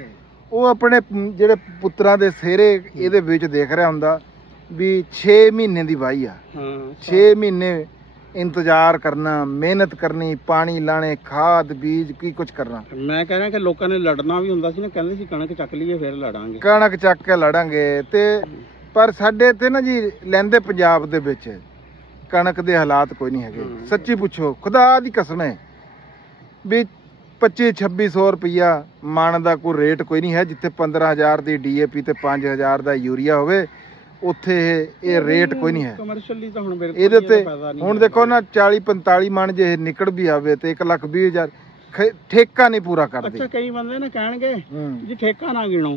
ਉਹ ਆਪਣੇ ਜਿਹੜੇ ਪੁੱਤਰਾਂ ਦੇ ਸਿਹਰੇ ਇਹਦੇ ਵਿੱਚ ਦੇਖ ਰਿਹਾ ਹੁੰਦਾ ਵੀ 6 ਮਹੀਨੇ ਦੀ ਵਾਹੀ ਆ, 6 ਮਹੀਨੇ ਇੰਤਜ਼ਾਰ ਕਰਨਾ, ਮਿਹਨਤ ਕਰਨੀ, ਪਾਣੀ ਲਾਣੇ, ਖਾਦ ਬੀਜ ਕੀ ਕੁਝ ਕਰਨਾ। ਮੈਂ ਕਹਿ ਰਿਹਾ ਕਿ ਲੋਕਾਂ ਨੇ ਲੜਨਾ ਵੀ ਹੁੰਦਾ ਸੀ ਨਾ, ਕਹਿੰਦੇ ਸੀ ਕਣਕ ਚੱਕ ਲਈਏ ਫਿਰ ਲੜਾਂਗੇ, ਕਣਕ ਚੱਕ ਕੇ ਲੜਾਂਗੇ। ਤੇ ਪਰ ਸਾਡੇ ਇੱਥੇ ਨਾ ਜੀ ਲੈਂਦੇ ਪੰਜਾਬ ਦੇ ਵਿੱਚ ਕਣਕ ਦੇ ਹਾਲਾਤ ਕੋਈ ਨਹੀਂ ਹੈਗੇ। ਸੱਚੀ ਪੁੱਛੋ, ਖੁਦਾ ਦੀ ਕਸਮ ਹੈ ਵੀ 2500-2600 ਰੁਪਈਆ ਮਣ ਦਾ ਕੋਈ ਰੇਟ ਕੋਈ ਨਹੀਂ ਹੈ। ਜਿੱਥੇ 15000 ਦੀ ਡੀਏਪੀ ਤੇ 5000 ਦਾ ਯੂਰੀਆ ਹੋਵੇ, ਉੱਥੇ ਇਹ ਰੇਟ ਕੋਈ ਨਹੀਂ ਹੈ ਕਮਰਸ਼ੀਅਲੀ। ਤਾਂ ਹੁਣ ਬਿਲਕੁਲ ਇਹਦੇ ਤੇ ਹੁਣ ਦੇਖੋ ਨਾ 40-45 ਮਣ ਜੇ ਨਿਕਲ ਵੀ ਆਵੇ ਤੇ 1,20,000 ਠੇਕਾ ਨਹੀਂ ਪੂਰਾ ਕਰਦੇ। ਅੱਛਾ ਕਈ ਬੰਦੇ ਨੇ ਕਹਿਣਗੇ ਜੀ ਠੇਕਾ ਨਾ ਗਿਣੋ,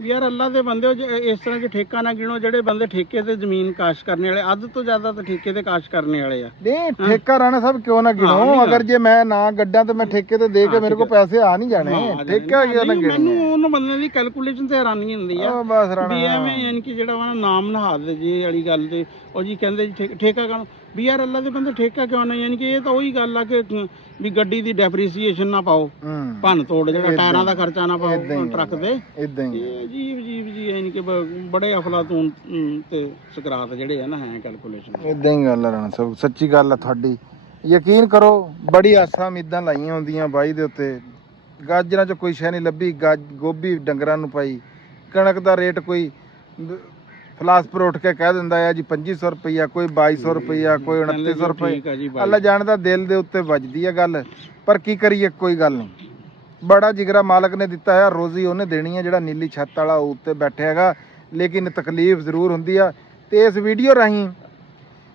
ਯਾਰ ਅੱਲਾ ਦੇ ਬੰਦੇ ਇਸ ਤਰ੍ਹਾਂ ਜੇ ਠੇਕਾ ਨਾ ਗਿਣੋ, ਜਿਹੜੇ ਬੰਦੇ ਠੇਕੇ ਤੇ ਜ਼ਮੀਨ ਕਾਸ਼ ਕਰਨੇ ਵਾਲੇ, ਅੱਧ ਤੋਂ ਜ਼ਿਆਦਾ ਤਾਂ ਠੇਕੇ ਤੇ ਕਾਸ਼ ਕਰਨੇ ਵਾਲੇ ਆ। ਨਹੀਂ ਠੇਕਾ ਰਾਣਾ ਸਾਹਿਬ ਕਿਉਂ ਨਾ ਗਿਣੋ, ਅਗਰ ਜੇ ਮੈਂ ਨਾ ਗੱਡਾਂ ਤੇ ਮੈਂ ਠੇਕੇ ਤੇ ਦੇ ਕੇ ਮੇਰੇ ਕੋਲ ਪੈਸੇ ਆ ਨਹੀਂ ਜਾਣੇ, ਠੇਕਾ ਕਿਉਂ ਨਾ ਗਿਣੋ। ਮੈਨੂੰ ਉਹਨਾਂ ਬੰਦਿਆਂ ਦੀ ਕੈਲਕੂਲੇਸ਼ਨ ਤੇ ਹੈਰਾਨੀ ਹੁੰਦੀ ਆ ਬਸ ਰਾਣਾ ਵੀ ਐਵੇਂ ਯਾਨੀ ਕਿ ਜਿਹੜਾ ਵਾ ਨਾਮ ਨਹਾਦ ਜੇ ਵਾਲੀ ਗੱਲ ਤੇ ਉਹ ਜੀ ਕਹਿੰਦੇ ਜੀ ਠੇਕਾ ਕਰਨ ਵੀ ਯਾਰ ਅੱਲਾ ਦੇ ਬੰਦੇ ਠੇਕਾ ਕਿਉਂ ਨਾ, ਯਾਨੀ ਕਿ ਇਹ ਤਾਂ ਉਹੀ ਗੱਲ ਆ ਕਿ ਵੀ ਗੱਡੀ ਦੀ ਡੈਪਰੀਸੀਏਸ਼ਨ ਨਾ ਪਾਓ, ਭੰਨ ਤੋੜ ਜਿਹੜਾ ਟਾਇਰਾਂ ਦਾ ਖਰਚਾ ਨਾ ਪਾਓ ਟਰੱਕ ਦੇ, ਇਦਾਂ ਹੀ ਅਜੀਬ ਜੀ ਯਾਨੀ ਕਿ ਬੜੇ ਅਫਲਾਤੂਨ ਤੇ ਸਕਰਾਤ ਜਿਹੜੇ ਆ ਨਾ ਹੈ ਕੈਲਕੂਲੇਸ਼ਨ। ਇਦਾਂ ਹੀ ਗੱਲ ਆ ਰਾਣਾ ਸਾਹਿਬ, ਸੱਚੀ ਗੱਲ ਆ ਤੁਹਾਡੀ। ਯਕੀਨ ਕਰੋ ਬੜੀ ਆਸਾਂ ਉਮੀਦਾਂ ਲਾਈਆਂ ਹੁੰਦੀਆਂ ਬਾਈ ਦੇ ਉੱਤੇ, ਗਾਜਰਾਂ 'ਚ ਕੋਈ ਸ਼ੈ ਨਹੀਂ ਲੱਭੀ, ਗੋਭੀ ਡੰਗਰਾਂ ਨੂੰ ਪਾਈ, ਕਣਕ ਦਾ ਰੇਟ ਕੋਈ ਫਲਾਸਪੁਰ ਉੱਠ ਕੇ ਕਹਿ ਦਿੰਦਾ ਆ ਜੀ 2500 ਰੁਪਈਆ, ਕੋਈ 2200 ਰੁਪਈਆ, ਕੋਈ 2900 ਰੁਪਏ। ਅੱਲਾ ਜਾਣਦਾ ਦਿਲ ਦੇ ਉੱਤੇ ਵੱਜਦੀ ਆ ਗੱਲ, ਪਰ ਕੀ ਕਰੀਏ, ਕੋਈ ਗੱਲ ਨਹੀਂ। ਬੜਾ ਜਿਗਰਾ ਮਾਲਕ ਨੇ ਦਿੱਤਾ ਹੈ, ਰੋਜ਼ੀ ਉਹਨੇ ਦੇਣੀ ਹੈ ਜਿਹੜਾ ਨੀਲੀ ਛੱਤ ਵਾਲਾ ਉੱਤੇ ਬੈਠਿਆ ਹੈਗਾ। ਲੇਕਿਨ ਤਕਲੀਫ ਜ਼ਰੂਰ ਹੁੰਦੀ ਆ। ਤੇ ਇਸ ਵੀਡੀਓ ਰਾਹੀਂ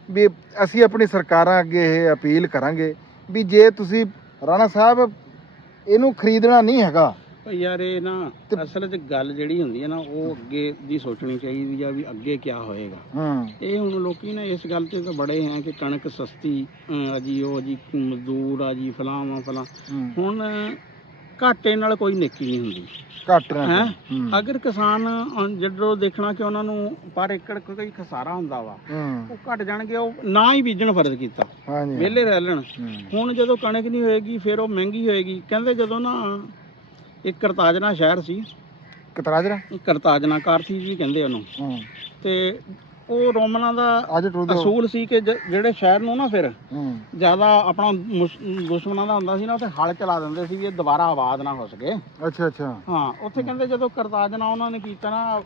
ਵੀ ਅਸੀਂ ਆਪਣੀ ਸਰਕਾਰਾਂ ਅੱਗੇ ਇਹ ਅਪੀਲ ਕਰਾਂਗੇ ਵੀ ਜੇ ਤੁਸੀਂ ਰਾਣਾ ਸਾਹਿਬ ਇਹਨੂੰ ਖਰੀਦਣਾ ਨਹੀਂ ਹੈਗਾ ਯਾਰ, ਇਹ ਨਾ ਅਸਲ 'ਚ ਗੱਲ ਜਿਹੜੀ ਹੁੰਦੀ ਹੈ ਨਾ, ਉਹ ਅੱਗੇ ਦੀ ਸੋਚਣੀ ਚਾਹੀਦੀ ਆ ਵੀ ਅੱਗੇ ਕੀ ਹੋਏਗਾ। ਇਹ ਹੁਣ ਲੋਕੀ ਨਾ ਇਸ ਗੱਲ ਤੇ ਤਾਂ ਬੜੇ ਹੈ ਕਿ ਕਣਕ ਸਸਤੀ ਆ ਜੀ, ਉਹ ਜੀ ਮਜ਼ਦੂਰ ਆ ਜੀ, ਫਲਾਵਾਂ ਫਲਾਂ। ਹੁਣ ਘਾਟੇ ਨਾਲ ਕੋਈ ਨੇਕੀ ਨਹੀਂ ਹੁੰਦੀ, ਘੱਟ ਹੈ। ਅਗਰ ਕਿਸਾਨ ਜਦੋਂ ਦੇਖਣਾ ਕਿ ਉਹਨਾਂ ਨੂੰ ਪਰ ਏਕੜ ਕੋਈ ਖਸਾਰਾ ਹੁੰਦਾ ਵਾ, ਉਹ ਘਟ ਜਾਣਗੇ, ਉਹ ਨਾ ਹੀ ਬੀਜਣ ਫਰਜ਼ ਕੀਤਾ, ਵਿਹਲੇ ਰਹਿ ਲੈਣ। ਹੁਣ ਜਦੋਂ ਕਣਕ ਨਹੀਂ ਹੋਏਗੀ ਫਿਰ ਉਹ ਮਹਿੰਗੀ ਹੋਏਗੀ। ਕਹਿੰਦੇ ਜਦੋਂ ਨਾ ਇੱਕ ਕਰਤਾਜਨਾ ਸ਼ਹਿਰ ਸੀ, ਕਰਤਾਜਨਾ ਕਾਰਥੀ ਜੀ ਕਹਿੰਦੇ ਉਹਨੂੰ, ਤੇ ਉਹ ਰੋਮਨਾਂ ਦਾ ਅਸੂਲ ਸੀ ਕਿ ਜਿਹੜੇ ਸ਼ਹਿਰ ਨੂੰ ਨਾ ਫਿਰ ਜ਼ਿਆਦਾ ਆਪਣਾ ਦੁਸ਼ਮਣਾਂ ਦਾ ਹੁੰਦਾ ਸੀ ਨਾ, ਉੱਥੇ ਹਲ ਚਲਾ ਦਿੰਦੇ ਸੀ ਵੀ ਇਹ ਦੁਬਾਰਾ ਆਬਾਦ ਨਾ ਹੋ ਸਕੇ। ਅੱਛਾ ਅੱਛਾ। ਹਾਂ, ਉੱਥੇ ਕਹਿੰਦੇ ਜਦੋਂ ਕਰਤਾਜਨਾ ਉਹਨਾਂ ਨੇ ਕੀਤਾ ਨਾ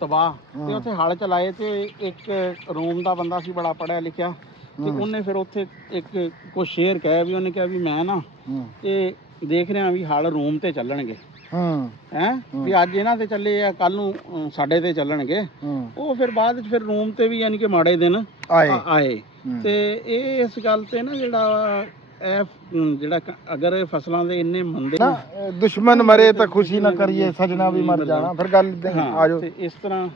ਤਬਾਹ, ਤੇ ਉੱਥੇ ਹਲ ਚਲਾਏ, ਤੇ ਇੱਕ ਰੋਮ ਦਾ ਬੰਦਾ ਸੀ ਬੜਾ ਪੜ੍ਹਿਆ ਲਿਖਿਆ, ਤੇ ਉਹਨੇ ਫਿਰ ਉੱਥੇ ਇੱਕ ਕੁਛ ਸ਼ੇਰ ਕਹਿ ਵੀ ਉਹਨੇ ਕਿਹਾ ਵੀ ਮੈਂ ਨਾ ਇਹ ਦੇਖ ਰਿਹਾ ਵੀ ਹਲ ਰੋਮ ਤੇ ਚੱਲਣਗੇ, ਹੈ ਵੀ ਅੱਜ ਇਹਨਾਂ ਤੇ ਚੱਲੇ ਆ, ਕੱਲ ਨੂੰ ਸਾਡੇ ਤੇ ਚੱਲਣਗੇ। ਉਹ ਫਿਰ ਬਾਅਦ ਵਿੱਚ ਫਿਰ ਰੋਮ ਤੇ ਵੀ ਯਾਨੀ ਕਿ ਮਾੜੇ ਦਿਨ ਆਏ। ਤੇ ਇਹ ਇਸ ਗੱਲ ਤੇ ਨਾ ਜਿਹੜਾ ਜਿਹੜਾ ਅਗਰ ਫਸਲਾਂ ਦੇ ਇੰਨੇ ਮੰਦੇ ਦੁਸ਼ਮਣ ਮਰੇ ਤਾਂ ਖੁਸ਼ੀ ਨਾ ਕਰੀਏ, ਸਜਣਾ ਵੀ ਮਰ ਜਾਣਾ, ਫਿਰ ਗੱਲ ਆ ਜਾਓ ਤੇ ਇਸ ਤਰ੍ਹਾਂ।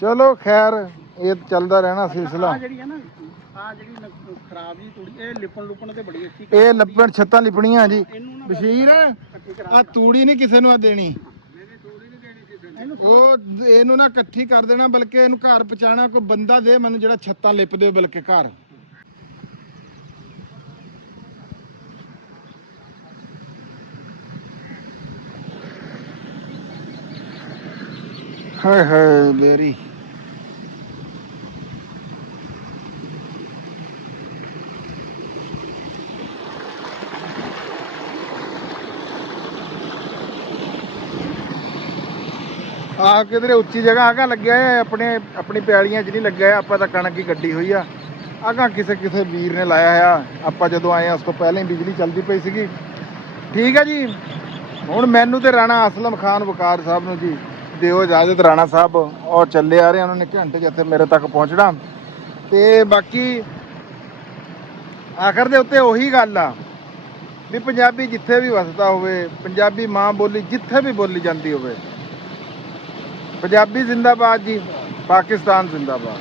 ਚਲੋ ਖੈਰ, ਇਹ ਚੱਲਦਾ ਰਹਿਣਾ ਸਿਲਸਿਲਾ। ਜਿਹੜੀ ਹੈ ਨਾ ਆ ਜਿਹੜੀ ਖਰਾਬ ਜੀ ਤੂੜੀ, ਇਹ ਲਿਪਣ ਤੇ ਬੜੀ ਅੱਛੀ, ਇਹ ਲੱਪਣ ਛੱਤਾਂ ਲਿਪਣੀਆਂ ਜੀ। ਬਸ਼ੀਰ ਆ ਤੂੜੀ ਨਹੀਂ ਕਿਸੇ ਨੂੰ ਆ ਦੇਣੀ, ਉਹ ਇਹਨੂੰ ਨਾ ਇਕੱਠੀ ਕਰ ਦੇਣਾ, ਬਲਕਿ ਇਹਨੂੰ ਘਰ ਪਹੁੰਚਾਣਾ। ਕੋਈ ਬੰਦਾ ਦੇ ਮੈਨੂੰ ਜਿਹੜਾ ਛੱਤਾਂ ਲਿਪ ਦੇ, ਬਲਕਿ ਘਰ। ਹਾਏ ਹਾਏ ਬੇਰੀ। ਆ ਕਿਧਰੇ ਉੱਚੀ ਜਗ੍ਹਾ ਆਗਾ ਲੱਗਿਆ ਹੈ, ਆਪਣੀ ਪੈਲੀਆਂ 'ਚ ਨਹੀਂ ਲੱਗਿਆ ਹੈ, ਆਪਾਂ ਤਾਂ ਕਣਕ ਹੀ ਕੱਢੀ ਹੋਈ ਆ। ਆਗਾ ਕਿਸੇ ਵੀਰ ਨੇ ਲਾਇਆ ਹੋਇਆ, ਆਪਾਂ ਜਦੋਂ ਆਏ ਆ ਉਸ ਤੋਂ ਪਹਿਲਾਂ ਹੀ ਬਿਜਲੀ ਚੱਲਦੀ ਪਈ ਸੀਗੀ। ਠੀਕ ਹੈ ਜੀ, ਹੁਣ ਮੈਨੂੰ ਤੇ ਰਾਣਾ ਅਸਲਮ ਖਾਨ ਵਕਾਰ ਸਾਹਿਬ ਨੂੰ ਜੀ ਦਿਓ ਇਜਾਜ਼ਤ। ਰਾਣਾ ਸਾਹਿਬ ਉਹ ਚੱਲੇ ਆ ਰਹੇ, ਉਹਨਾਂ ਨੇ ਘੰਟੇ ਜਿੱਥੇ ਮੇਰੇ ਤੱਕ ਪਹੁੰਚਣਾ। ਤੇ ਬਾਕੀ ਆਖਰ ਦੇ ਉੱਤੇ ਉਹੀ ਗੱਲ ਆ ਵੀ ਪੰਜਾਬੀ ਜਿੱਥੇ ਵੀ ਵਸਦਾ ਹੋਵੇ, ਪੰਜਾਬੀ ਮਾਂ ਬੋਲੀ ਜਿੱਥੇ ਵੀ ਬੋਲੀ ਜਾਂਦੀ ਹੋਵੇ, ਪੰਜਾਬੀ ਜ਼ਿੰਦਾਬਾਦ ਜੀ, ਪਾਕਿਸਤਾਨ ਜ਼ਿੰਦਾਬਾਦ।